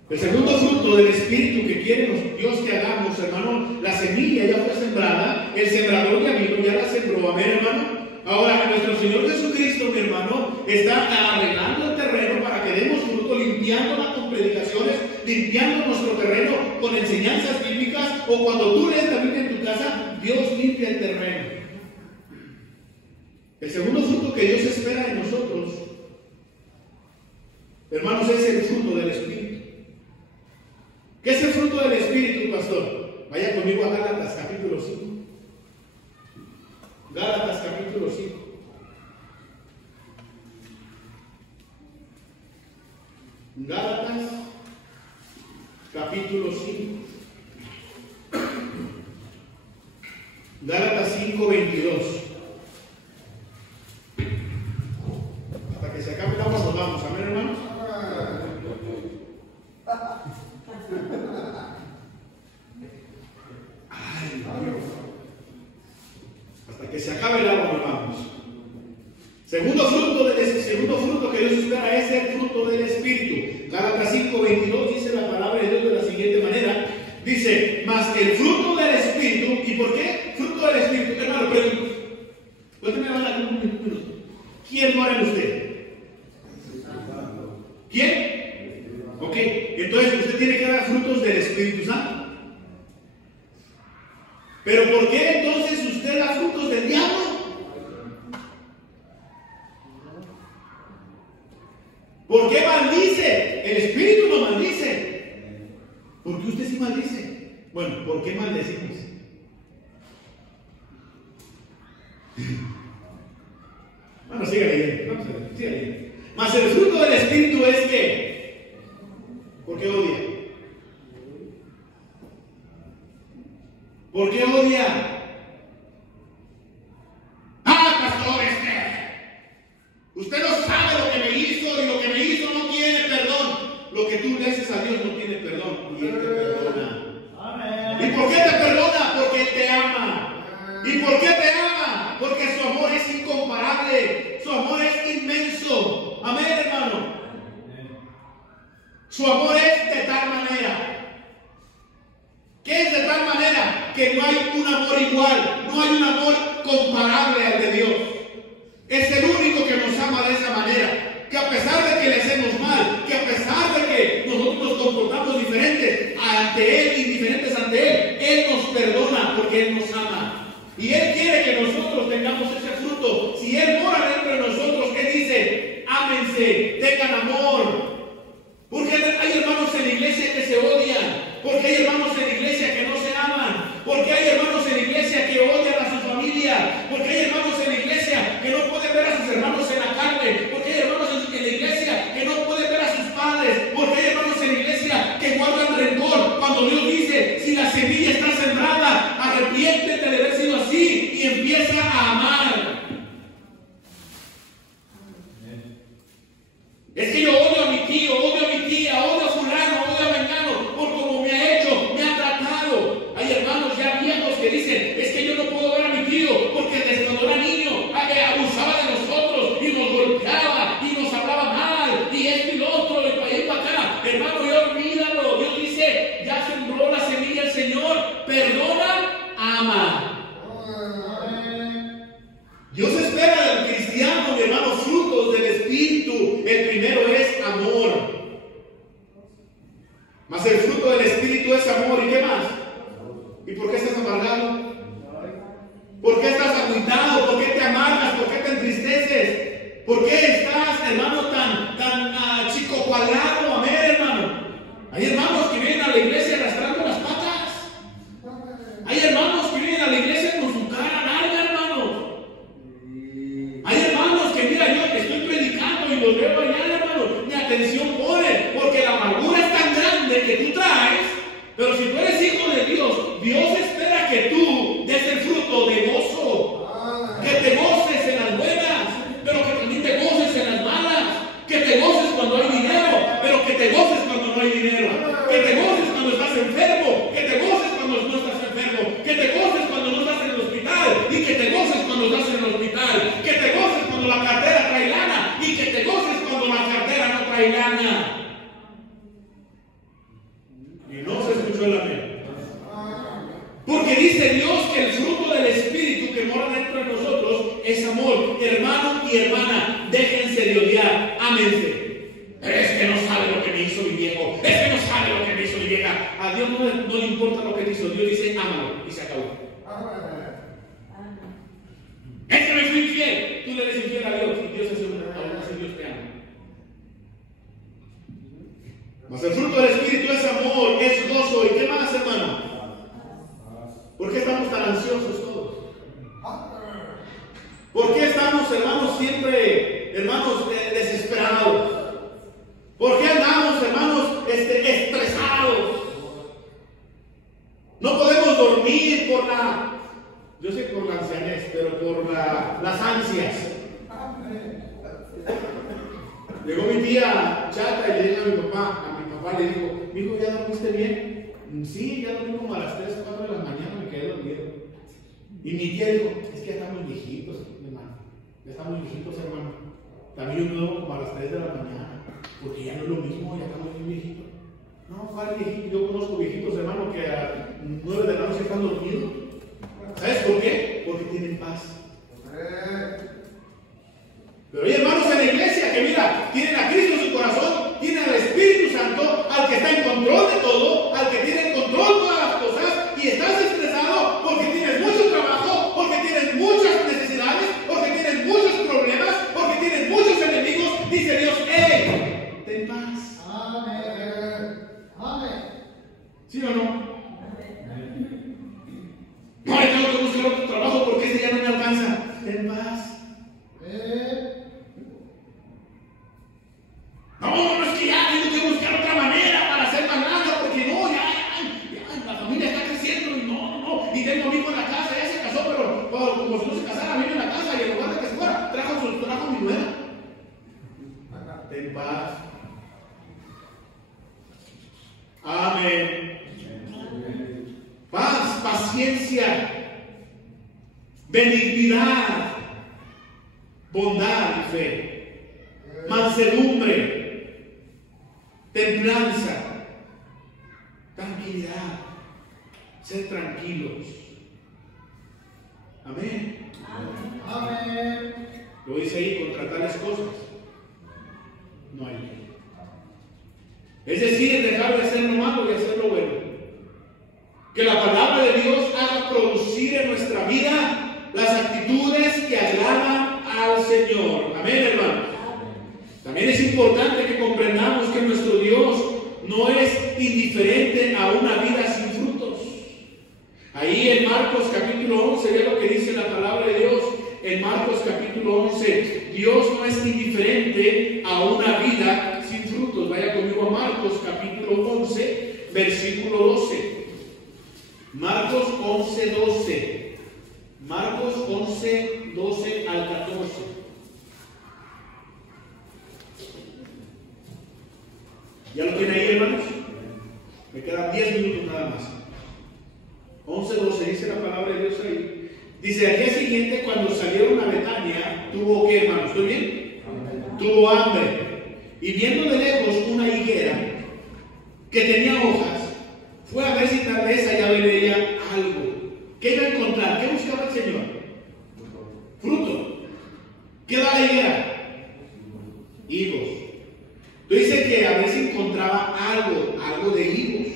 El segundo fruto del Espíritu que quiere Dios que hagamos, hermano, la semilla ya fue sembrada, el sembrador ya vino, ya la sembró. Amén, hermano. Ahora, nuestro Señor Jesucristo, mi hermano, está arreglando el terreno para que demos fruto, limpiándola con predicaciones, limpiando nuestro terreno con enseñanzas bíblicas, o cuando tú lees la Biblia en tu casa, Dios limpia el terreno. El segundo fruto que Dios espera en nosotros, hermanos, es el fruto del Espíritu. ¿Qué es el fruto del Espíritu, pastor? Vaya conmigo a Gálatas capítulo 5. Gálatas capítulo 5. Gálatas capítulo 5. Gálatas 5:22. Hasta que se acabe el agua nos vamos. Amén, hermanos. Ay, Dios. Hasta que se acabe el agua nos vamos. Segundo fruto que Dios espera es el fruto del Espíritu. Gálatas 5:22 dice la palabra de Dios de la siguiente manera. Dice, mas el fruto del Espíritu. ¿Y por qué fruto del Espíritu? Hermano, pregunto. Cuénteme ahora un minuto. ¿Quién mora en usted? ¿Quién? Ok, entonces usted tiene que dar frutos del Espíritu Santo. Pero ¿por qué entonces usted da frutos del diablo? ¿Por qué maldice? El Espíritu no maldice. ¿Por qué usted sí maldice? Bueno, ¿por qué maldecimos? Bueno, siga leyendo. Vamos a ver, siga leyendo. Mas el fruto del Espíritu es que, ¿por qué odia? ¿Por qué odia? Ah, pastor, usted no sabe lo que me hizo, y lo que me hizo no tiene perdón. Lo que tú le haces a Dios no tiene perdón, y Él te perdona. Amén. ¿Y por qué te perdona? Porque Él te ama. ¿Y por qué te ama? Porque su amor es incomparable, su amor es inmenso. Amén, hermano. Su amor es de tal manera. ¿Qué es de tal manera? Que no hay un amor igual, no hay un amor comparable al de Dios. Es el único que nos ama de esa manera, que a pesar de que le hacemos mal, que a pesar de que nosotros nos comportamos diferentes ante Él, indiferentes ante Él nos perdona porque Él nos ama. Y Él quiere que nosotros tengamos ese fruto. Si Él mora dentro de nosotros, Él dice, ámense, tengan amor. Porque hay hermanos en la iglesia que se odian. Porque hay hermanos en la iglesia que no se aman. Porque hay hermanos en la iglesia que odian a su familia. Porque hay hermanos en la iglesia que no pueden ver a sus hermanos en la carne. Porque hay hermanos en la iglesia que no pueden ver a sus padres. Porque hay hermanos en la iglesia que guardan rencor. Cuando Dios dice, si la semilla está sembrada, arrepiéntete de haber sido así y empieza a amar. Es que yo odio a mi tío, odio a mi tía, odio a fulano, odio a mengano, por cómo me ha hecho, me ha tratado. Hay hermanos ya viejos que dicen, es que yo no puedo ver a mi tío porque desde cuando era niño abusaba de nosotros y nos golpeaba y nos hablaba mal y esto y lo otro y para allá y para acá. Hermano, ya olvídalo. Dios dice, ya sembró la semilla el Señor, perdona, ama. Dios espera del cristiano, mi hermano, frutos del Espíritu. El primero es amor. Mas el fruto del Espíritu es amor. ¿Y qué más? ¿Y por qué estás amargado? ¿Por qué estás agüitado? ¿Por qué te amargas? ¿Por qué te entristeces? ¿Por qué estás, hermano, tan chico cuadrado? Amén, hermano. Hay hermanos que vienen a la iglesia arrastrando las patas. Hay hermanos que vienen a la iglesia con su cara larga, hermano. Hay hermanos que, mira, yo estoy predicando y los veo allá, hermano, mi atención pone, porque la amargura es tan grande que tú traes. Pero si tú eres hijo de Dios, Dios espera que tú des el fruto de gozo, que te goces en las buenas, pero que también te goces en las malas, que te goces cuando hay dinero, pero que te goces cuando no hay dinero, que te goces cuando estás enfermo, que te goces cuando no estás enfermo, que te goces cuando no estás en el hospital y que te goces cuando estás en el hospital, que te goces cuando la cartera trae lana y que te goces cuando la cartera no trae lana. Y no se escuchó el amén. Porque dice Dios que el fruto del Espíritu que mora dentro de nosotros es amor. Hermano y hermana, déjense de odiar, ámense. Pero es que no sabe lo que me hizo mi viejo, es que no sabe lo que me hizo mi vieja. A Dios no le importa lo que te hizo. Dios dice ámalo y se acabó. Es que me fui infiel. Tú le eres infiel a Dios y Dios es Dios te ama. Mas el fruto del Espíritu es amor, es gozo. ¿Y qué más, hermano? ¿Por qué estamos tan ansiosos todos? ¿Por qué estamos, hermanos, siempre, hermanos, desesperados? ¿Por qué andamos, hermanos, estresados? No podemos dormir por yo sé por la ancianez, pero por las ansias. Llegó mi tía Chata y le dijo a mi papá le dijo, hijo, ¿ya dormiste bien? Sí, ya dormí como a las 3, 4 de la mañana, me quedé dormido. Y mi tía dijo, es que ya estamos viejitos, hermano. Ya estamos viejitos, hermano. También yo me duermo como a las 3 de la mañana, porque ya no es lo mismo, ya estamos bien viejitos. No, ¿cuál viejito? Yo conozco viejitos, hermano, que a 9 de la noche están dormidos. ¿Sabes por qué? Porque tienen paz. Pero hay hermanos en la iglesia que, mira, tienen a Cristo en su corazón, tienen al Espíritu Santo, al que está en control de todo, al que tiene en control todas las cosas, y estás estresado porque tienes mucho trabajo, porque tienes muchas necesidades, porque tienes muchos problemas, porque tienes muchos enemigos. Dice Dios, ¡hey! Ten paz. Amén. Amén. ¿Sí o no? No, tengo que buscar otro trabajo porque ese ya no me alcanza. Ten paz. No, es que ya tengo que buscar otra manera para hacer más grande, porque no, ya, la familia está creciendo y no, y tengo amigo en la casa, ya se casó, pero como si no se casara, vive en la casa y en lugar de que se fuera, trajo mi nuera. Ten paz. Amén. Paz, paciencia, benignidad, bondad y fe, mansedumbre, templanza, tranquilidad, ser tranquilos. Amén. Amén. Lo dice ahí, contra tales cosas no hay ley. Es decir, dejar de hacer lo malo y hacer lo bueno. Que la palabra de Dios haga producir en nuestra vida las actitudes que agradan al Señor. Amén, hermano. También es importante que comprendamos que nuestro Dios no es indiferente a una vida sin frutos. Ahí en Marcos capítulo 11, ve lo que dice la palabra de Dios. En Marcos capítulo 11, Dios no es indiferente a una vida sin frutos. Vaya conmigo a Marcos capítulo 11, versículo 12. Marcos 11, 12. Marcos 11, 12 al 14. ¿Ya lo tiene ahí, hermanos? Me quedan 10 minutos nada más. 11, 12 dice la palabra de Dios ahí. Dice, al día siguiente, cuando salieron a Betania, tuvo ¿qué, hermanos? ¿Estoy bien? Tuvo hambre. Y viendo de lejos una higuera que tenía hojas, fue a ver si tal vez allá veía algo. ¿Qué iba a encontrar? ¿Qué buscaba el Señor? Fruto. ¿Qué da la higuera? Higos. Entonces dice que a ver si encontraba algo de higos.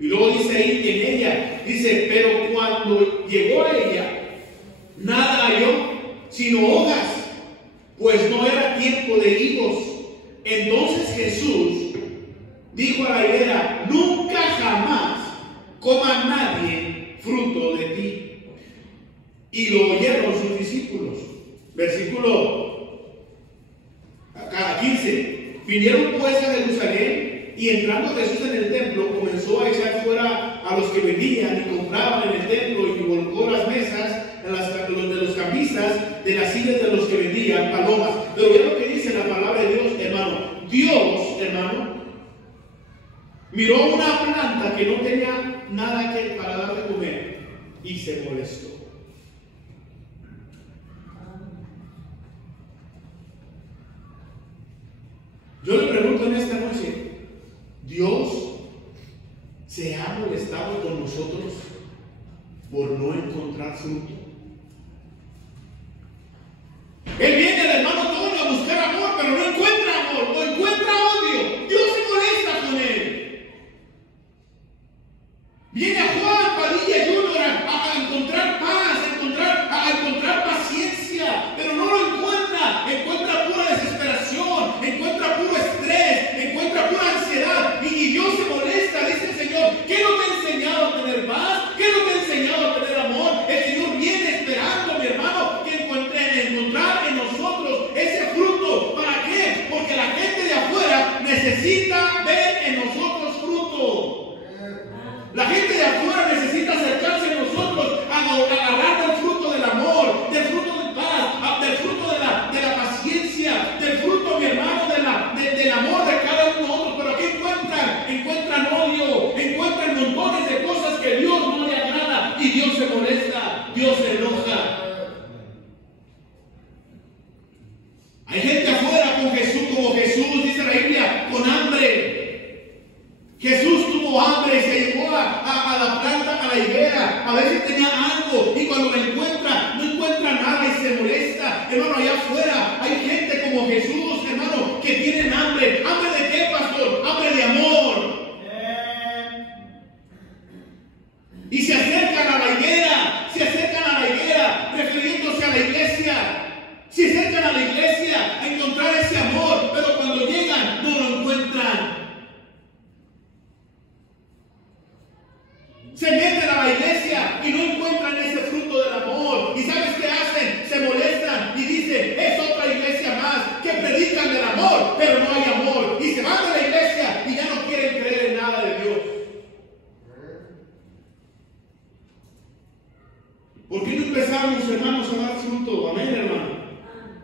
Y luego dice ahí en ella, dice, pero cuando llegó a ella, nada halló, sino hojas, pues no era tiempo de higos. Entonces Jesús dijo a la higuera, nunca jamás coma nadie fruto de ti. Y lo oyeron sus discípulos. Versículo 15. Vinieron pues a Jerusalén, y entrando Jesús en el templo, comenzó a echar fuera a los que vendían y compraban en el templo, y volcó las mesas de los cambistas, de las sillas de los que vendían palomas. Pero vean lo que dice la palabra de Dios, hermano. Dios, hermano, miró una planta que no tenía nada para dar de comer y se molestó. Yo le pregunto en esta noche, ¿Dios se ha molestado con nosotros por no encontrar fruto? Él viene al hermano Toño a buscar amor, pero no encuentra amor, no encuentra odio. Dios se molesta con él. Viene a Juan Padilla Jr. a encontrar paz, a encontrar paciencia, pero no lo encuentra. Encuentra pura desesperación, encuentra puro estrés, encuentra pura ansiedad. Y Dios se molesta, dice el Señor. ¿Qué no te ha enseñado a tener paz? ¿Qué no te ha enseñado a tener amor? El Señor viene esperando, mi hermano, que encontrar en nosotros ese fruto. ¿Para qué? Porque la gente de afuera necesita ver en nosotros fruto. La gente de afuera necesita acercarse a nosotros, a agarrar del fruto del amor, del fruto de paz, del fruto de la paciencia, del fruto, mi hermano, del amor de cada uno de nosotros. Pero ¿qué encuentran? Encuentran odio, encuentran montones de cosas que Dios no le agrada, y Dios se molesta, Dios se enoja. Hay gente afuera con Jesús, como Jesús, dice la Biblia, con hambre. Jesús tuvo hambre y se llevó a la planta, a la higuera, a ver si tenía algo. Y cuando lo encuentra, no encuentra nada y se molesta. Hermano, allá afuera hay gente como Jesús, hermano, que tienen hambre. ¿Hambre de qué, pastor? Hambre de amor. Y se acercan a la higuera, refiriéndose a la iglesia. Se acercan a la iglesia a encontrar ese amor, pero cuando llegan no lo encuentran. Se meten a la iglesia y no encuentran ese fruto del amor. ¿Y sabes qué hacen? Se molestan y dicen, es otra iglesia más que predican del amor, pero no hay amor. Y se van de la iglesia y ya no quieren creer en nada de Dios. ¿Por qué no empezamos, hermanos, a dar fruto? Amén, hermano.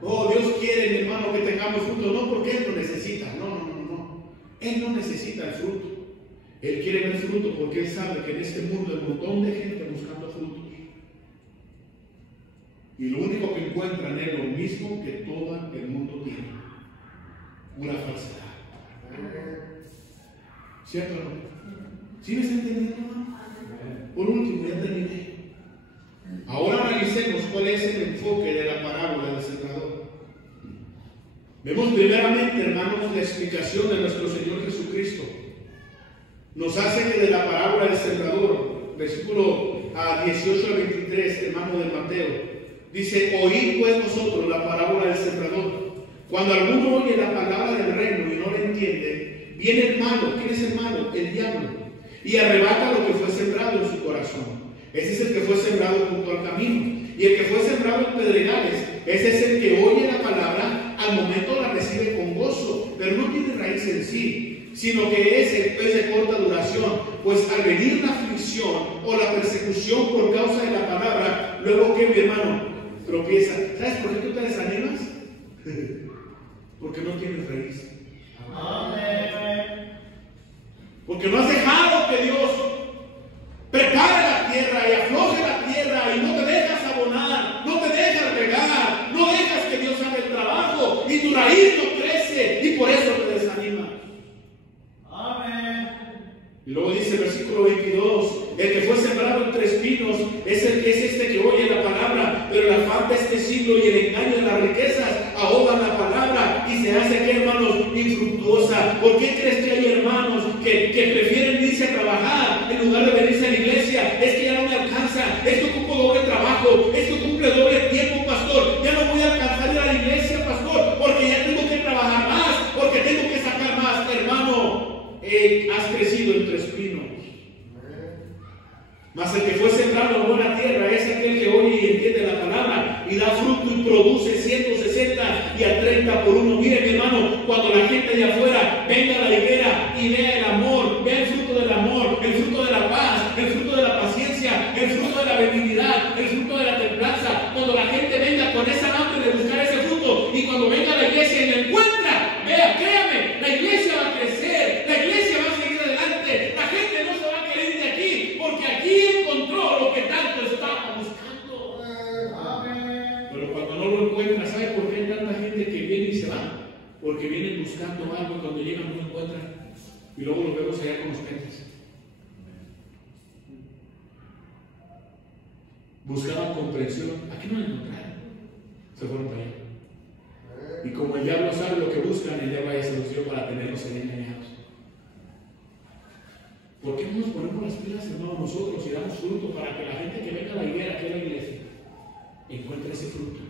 Oh, Dios quiere, mi hermano, que tengamos fruto, no porque Él lo necesita, no. Él no necesita el fruto. Él quiere ver fruto porque Él sabe que en este mundo hay un montón de gente buscando frutos. Y lo único que encuentran es lo mismo que todo el mundo tiene. Pura falsedad. ¿Cierto o no? ¿Sí me está entendiendo, hermano? Por último, ya terminé. Ahora analicemos cuál es el enfoque de la parábola del sembrador. Vemos primeramente, hermanos, la explicación de nuestro Señor Jesucristo. Nos hace que de la parábola del sembrador, versículo 18 al 23, hermano de Mateo, dice, oíd pues vosotros la parábola del sembrador. Cuando alguno oye la palabra del reino y no la entiende, viene el malo. ¿Quién es el malo? El diablo. Y arrebata lo que fue sembrado en su corazón. Ese es el que fue sembrado junto al camino. Y el que fue sembrado en pedregales, ese es el que oye la palabra, al momento la recibe con gozo, pero no tiene raíz en sí, sino que es de corta duración. Pues al venir la aflicción o la persecución por causa de la palabra, luego que mi hermano tropieza. ¿Sabes por qué tú te desanimas? Porque no tienes raíz. Amén. Porque no has dejado que Dios prepare la tierra y afloje la tierra y no te dejas abonar, no te dejas regar, no dejas que Dios haga el trabajo y tu raíz no crece y por eso te desanimas. Amén. Y luego dice el versículo 22, el que fue sembrado entre espinos es este que oye la palabra, pero la falta de este siglo y el engaño de las riquezas ahogan la palabra y se hace, ¿qué, hermanos? Infructuosa. ¿Por qué crees que hay hermanos que prefieren irse a trabajar en lugar de venirse a la iglesia? Es que ya no me alcanza, esto ocupo doble trabajo, esto cumple doble tiempo, pastor, ya no voy a alcanzar ir a la iglesia, pastor, porque ya tengo que trabajar más, porque tengo que sacar más. Hermano, has crecido entre espinos. Mas el que fue sembrado en buena tierra es aquel que oye y entiende la palabra y da fruto y produce 160 y a 30 por uno. Mire, mi hermano, cuando la gente de afuera venga a la higuera y vea el amor, vea el fruto del amor, el fruto de la paz, el fruto de la paciencia, el fruto de la benignidad, el fruto de la templanza, cuando la gente venga con esa hambre de buscar ese fruto y cuando venga a la iglesia y lo encuentra, vea, créame, la iglesia va a crecer, la iglesia va a seguir adelante, la gente no se va a querer ir de aquí, porque aquí encontró lo que tanto estaba buscando. Amén. Pero cuando no lo encuentra, ¿sabe por qué hay tanta gente que viene y se va? Porque vienen buscando algo y cuando llegan no encuentran. Y luego los vemos allá con los peces. Buscaban comprensión. Aquí no la encontraron. Se fueron para allá. Y como el diablo sabe lo que buscan, el diablo haya solución para tenerlos ahí engañados. ¿Por qué no nos ponemos las pilas, hermano, nosotros y damos fruto para que la gente que venga a la higuera, aquí a la iglesia, encuentre ese fruto?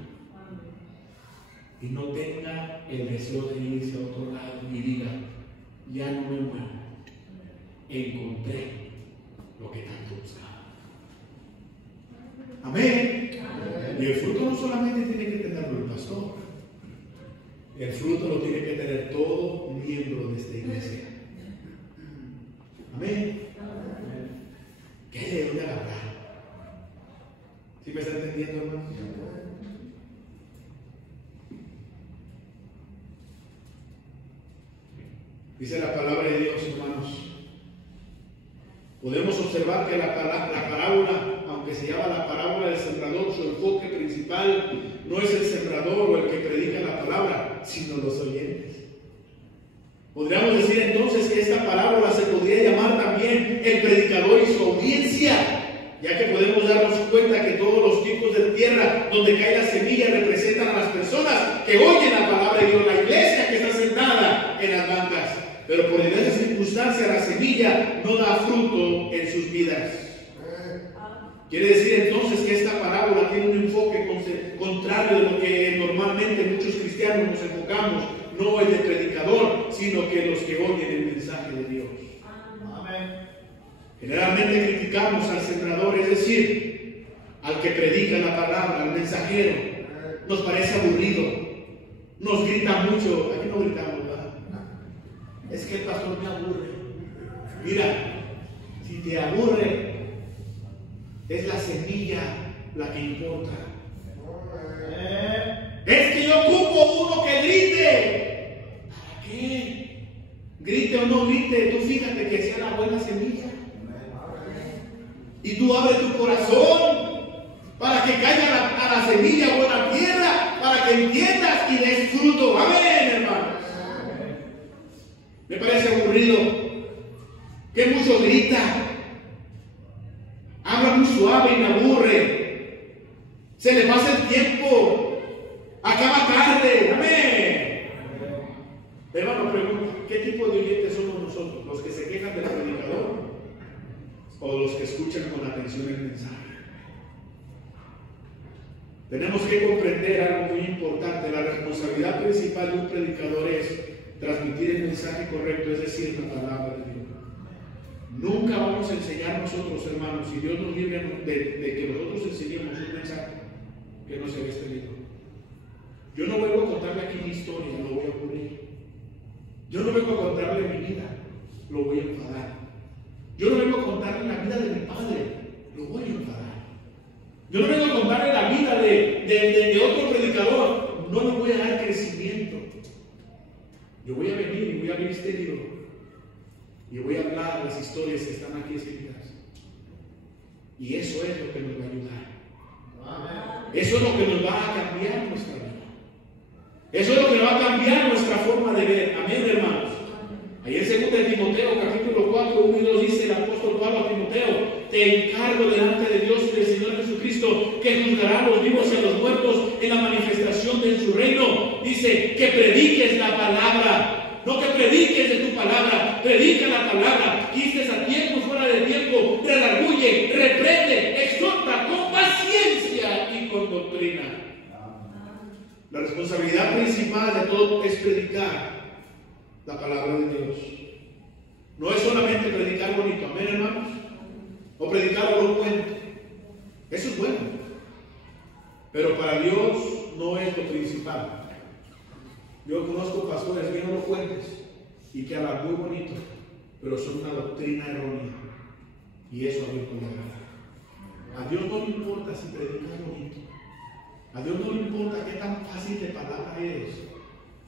Y no tenga el deseo de irse a otro lado y diga, ya no me muevo, encontré lo que tanto buscaba. Amén. Amén. Y el fruto no solamente tiene que tenerlo el pastor, el fruto lo tiene que tener todo miembro de esta iglesia. Amén. ¿Qué hay de dónde agarrar? ¿Sí me está entendiendo, hermano? Dice la palabra de Dios, hermanos. Podemos observar que la parábola, aunque se llama la parábola del sembrador, su enfoque principal no es el sembrador o el que predica la palabra, sino los oyentes. Podríamos decir entonces que esta parábola se podría llamar también el predicador y su audiencia, ya que podemos darnos cuenta que todos los tipos de tierra donde cae la semilla representan a las personas que oyen la palabra de Dios, la iglesia que está sentada en las bancas. Pero por diversas circunstancias la semilla no da fruto en sus vidas. Quiere decir entonces que esta parábola tiene un enfoque contrario de lo que normalmente muchos cristianos nos enfocamos, no el de predicador, sino que los que oyen el mensaje de Dios. Amén. Generalmente criticamos al sembrador, es decir, al que predica la palabra, al mensajero. Nos parece aburrido, nos grita mucho. Aquí no gritamos, ¿verdad? Es que el pastor me aburre. Mira, si te aburre, es la semilla la que importa. Es que yo ocupo uno que grite. ¿Para qué? Grite o no grite, tú fíjate que sea la buena semilla. Y tú abres tu corazón para que caiga a la semilla buena tierra, para que entiendas y des fruto. Amén, hermanos. Me parece aburrido que mucho grita, habla muy suave y me aburre. Se le pasa el tiempo, acaba tarde. Amén. Hermano, pregunta, ¿qué tipo de oyentes somos nosotros? ¿Los que se quejan del predicador o los que escuchan con atención el mensaje? Tenemos que comprender algo muy importante. La responsabilidad principal de un predicador es transmitir el mensaje correcto, es decir, la palabra de Dios. Nunca vamos a enseñar nosotros, hermanos, si Dios nos libre de que nosotros enseñemos un mensaje que no se ve este libro. Yo no vengo a contarle aquí mi historia, lo voy a ocurrir. Yo no vengo a contarle mi vida, lo voy a enfadar. Yo no vengo a contarle la vida de mi padre, lo voy a enfadar. Yo no vengo a contarle la vida de otro predicador, no le voy a dar crecimiento. Yo voy a venir y voy a abrir este libro y voy a hablar las historias que están aquí escritas. Y eso es lo que nos va a ayudar. Eso es lo que nos va a cambiar nuestra vida. Eso es lo que nos va a cambiar nuestra forma de ver. Amén, hermanos. Ahí en 2 Timoteo, capítulo 4, 1 y 2 dice el apóstol Pablo a Timoteo: te encargo delante de Dios y del Señor Jesucristo, que juzgará a los vivos y a los muertos en la manifestación de su reino. Dice que prediques la palabra, no que prediques de tu palabra, predica la palabra, quites a tiempo, fuera de tiempo, redarguye, reprende, exhorta con paciencia y con doctrina. La responsabilidad principal de todo es predicar la palabra de Dios. No es solamente predicar bonito, amén, hermanos, o predicar elocuente. Eso es bueno, pero para Dios no es lo principal. Yo conozco pastores bien elocuentes y que hablan muy bonito, pero son una doctrina errónea, y eso a Dios no le agrada. A Dios no le importa si predicas bonito. A Dios no le importa qué tan fácil de palabra eres.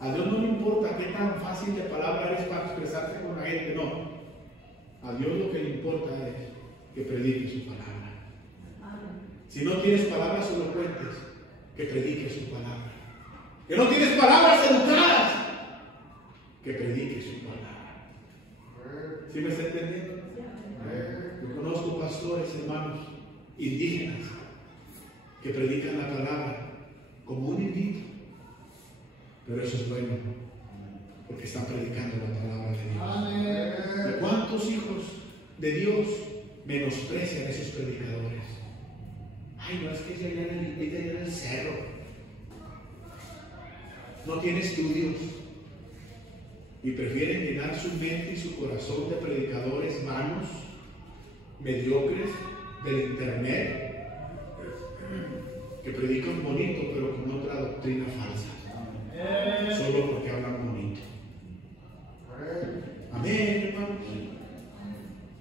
A Dios no le importa qué tan fácil de palabra eres para expresarte con la gente. No. A Dios lo que le importa es que prediques su palabra. Si no tienes palabras elocuentes, que prediques su palabra. Que no tienes palabras educadas, que prediques su palabra. ¿Sí me está entendiendo? Yo conozco pastores, hermanos, indígenas, que predican la palabra como un indito. Pero eso es bueno, porque están predicando la palabra de Dios. ¿Y cuántos hijos de Dios menosprecian a esos predicadores? Ay, no, es que ella allá en el cerro no tiene estudios, y prefieren llenar su mente y su corazón de predicadores vanos, mediocres, del internet, que predican bonito pero con otra doctrina falsa, solo porque hablan bonito. Amén, hermanos.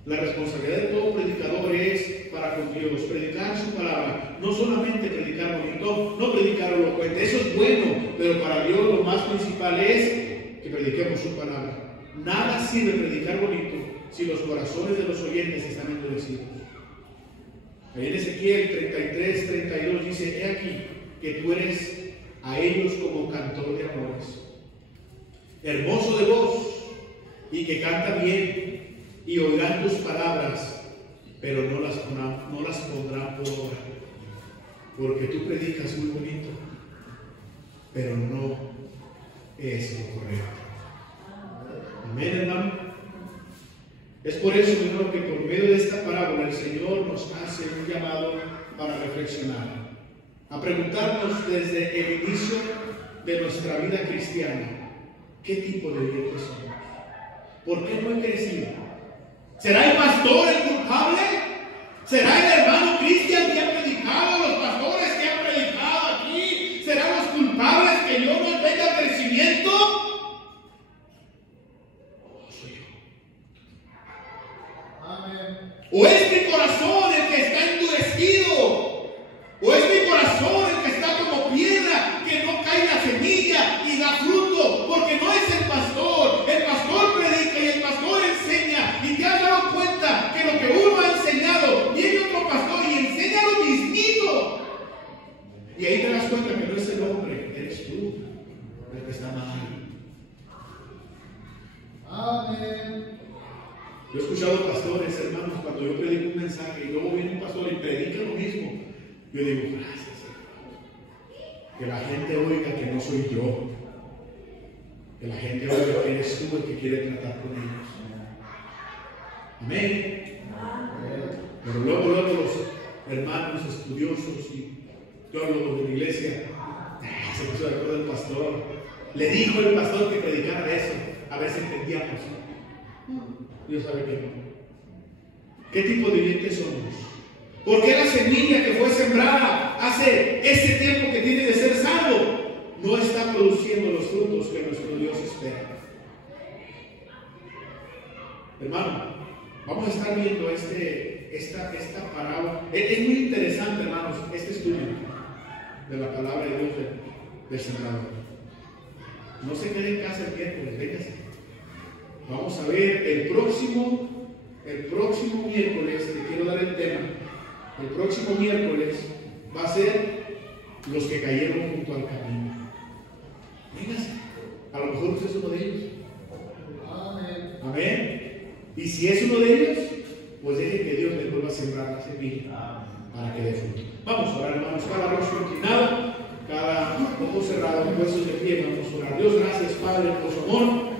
La responsabilidad de todo predicador es para con Dios, predicar su palabra. No solamente predicar bonito, no predicar elocuente, eso es bueno, pero para Dios lo más principal es que prediquemos su palabra. Nada sirve predicar bonito si los corazones de los oyentes están endurecidos. Ahí en Ezequiel 33, 32 dice: he aquí que tú eres a ellos como cantor de amores, hermoso de voz, y que canta bien, y oirán tus palabras, pero no las pondrán por obra, porque tú predicas muy bonito, pero no es lo correcto. Amén, hermano. Es por eso, hermano, que por medio de esta parábola el Señor nos hace un llamado para reflexionar, a preguntarnos desde el inicio de nuestra vida cristiana: ¿qué tipo de oyentes somos? ¿Por qué no he crecido? ¿Será el pastor el culpable? ¿Será el hermano Cristian que ha predicado, los pastores que han predicado aquí? ¿Serán los culpables que yo no tenga crecimiento? ¿O soy yo? Amén. ¿O es mi corazón el que está endurecido? ¿O es mi corazón el que está como piedra, que no cae la semilla y da fruto? Porque no es el pastor. El pastor predica y el pastor enseña. Y te has dado cuenta que lo que uno ha enseñado, viene otro pastor y enseña lo mismito. Y ahí te das cuenta que no es el hombre, eres tú el que está mal. Amén. Yo he escuchado pastores, hermanos, cuando yo predico un mensaje y luego viene un pastor y predica lo mismo, yo digo: gracias, Señor. Que la gente oiga que no soy yo. Que la gente oiga que eres tú el que quiere tratar con ellos. Amén. Pero luego los hermanos estudiosos, y yo hablo de la iglesia, se puso de acuerdo el pastor, Le dijo el pastor que predicara eso. A ver si entendíamos. Dios sabe que no. ¿Qué tipo de oyentes somos? ¿Por qué la semilla que fue sembrada hace ese tiempo que tiene de ser salvo no está produciendo los frutos que nuestro Dios espera? Hermano, vamos a estar viendo esta parábola. Es muy interesante, hermanos, este estudio de la palabra de Dios del sembrador. No se quede en casa el miércoles, véngase. Vamos a ver el próximo miércoles, te quiero dar el tema. El próximo miércoles va a ser los que cayeron junto al camino. Véngase, a lo mejor usted es uno de ellos. Amén. Amén. Y si es uno de ellos, pues deje que Dios le vuelva a sembrar la semilla para que dé fruto. Vamos a orar, hermanos, cada rostro inclinado, cada ojo cerrado, huesos de pie, vamos a orar. Dios, gracias, Padre, por su amor.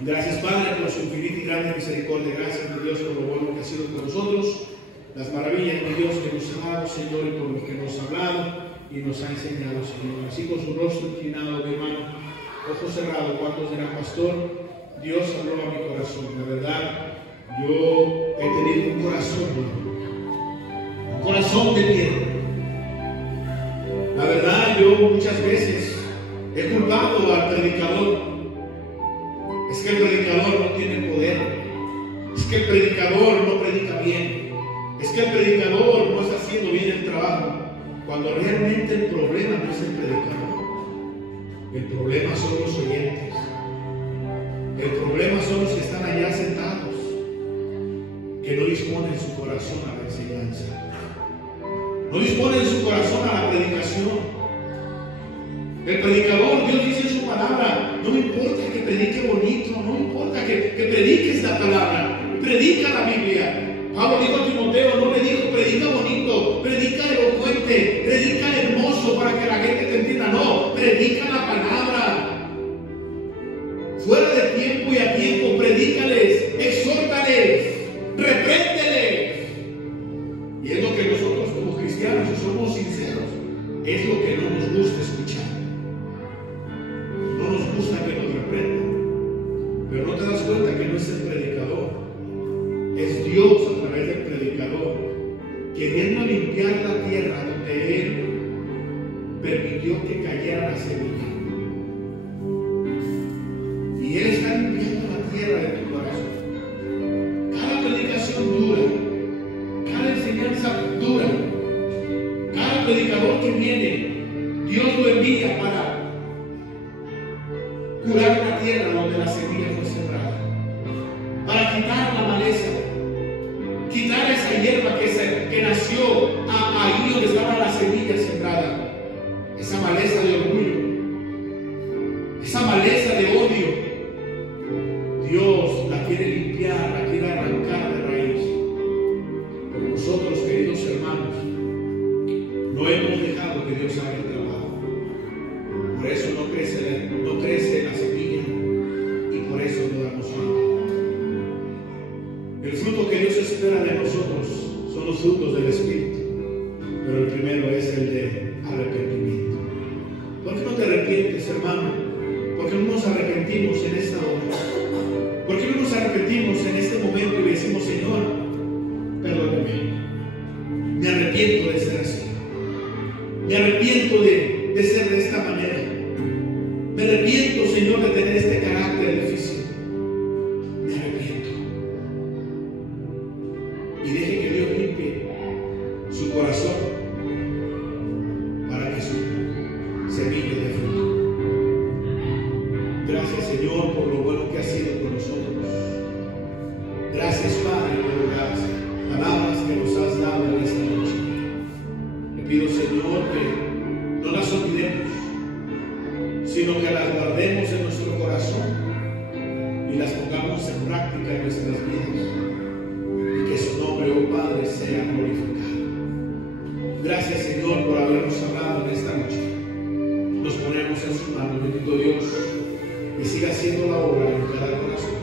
Gracias, Padre, por su infinita y grande misericordia. Gracias, mi Dios, por lo bueno que ha sido con nosotros. Las maravillas, mi Dios, que nos ha dado, Señor, y por lo que nos ha hablado y nos ha enseñado, Señor. Así con su rostro inclinado, mi hermano, ojos cerrados, ¿cuántos dirán, pastor? Dios habló a mi corazón. La verdad, yo he tenido un corazón de piedra. La verdad, yo muchas veces he culpado al predicador. Es que el predicador no tiene poder. Es que el predicador no predica bien. Es que el predicador no está haciendo bien el trabajo. Cuando realmente el problema no es el predicador. El problema son los oyentes. El problema son los que están allá sentados, que no disponen su corazón a la enseñanza. No disponen su corazón a la predicación. El predicador, Dios dice en su palabra, no me importa que predique bonito, no me importa que prediques la palabra, predica la Biblia. Pablo dijo a Timoteo, no le dijo predica bonito, predica elocuente, predica hermoso para que la gente te entienda. No, predica la palabra. Fuera de tiempo y a tiempo, predícales, exhórtales, repréndeles. Y es lo que nosotros como cristianos, si somos sinceros, es lo que no nos gusta escuchar. No nos gusta que nos reprendan. Pero no te das cuenta que no es el predicador, es Dios a través del predicador, queriendo limpiar la tierra donde Él permitió que cayera la semilla. Y Él está limpiando la tierra de tu corazón. Cada predicación dura, cada enseñanza dura, cada predicador que viene, Dios lo envía para curar la tierra donde la semilla fue sembrada, para quitar la maleza, quitar esa hierba que nació ahí donde estaba la semilla sembrada, esa maleza de orgullo, esa maleza de odio. Dios la quiere limpiar, la quiere arrancar de raíz. Pero nosotros, queridos hermanos, no hemos dejado que Dios haga el trabajo. Por eso no crece la semilla y por eso no damos fruto. El fruto que Dios espera de nosotros son los frutos del Espíritu, pero el primero es el de arrepentimiento. ¿Por qué no te arrepientes, hermano? ¿Por qué no nos arrepentimos en esta hora? ¿Por qué no nos arrepentimos en este momento y decimos, Señor, perdóname? Me arrepiento de ser así. Me arrepiento de ser de esta manera. Me arrepiento, Señor, de tener este carácter difícil. Me arrepiento. Y deje que Dios limpie su corazón para que su semilla dé fruto. Gracias, Señor, por lo bueno que has sido con nosotros. Gracias, Padre, por las palabras que nos has dado en esta noche. Te pido, Señor, que no las olvidemos, sino que las guardemos en nuestro corazón y las pongamos en práctica en nuestras vidas. Y que su nombre, oh Padre, sea glorificado. Gracias, Señor, por habernos hablado en esta noche. Nos ponemos en su mano, bendito Dios, que siga haciendo la obra en cada corazón.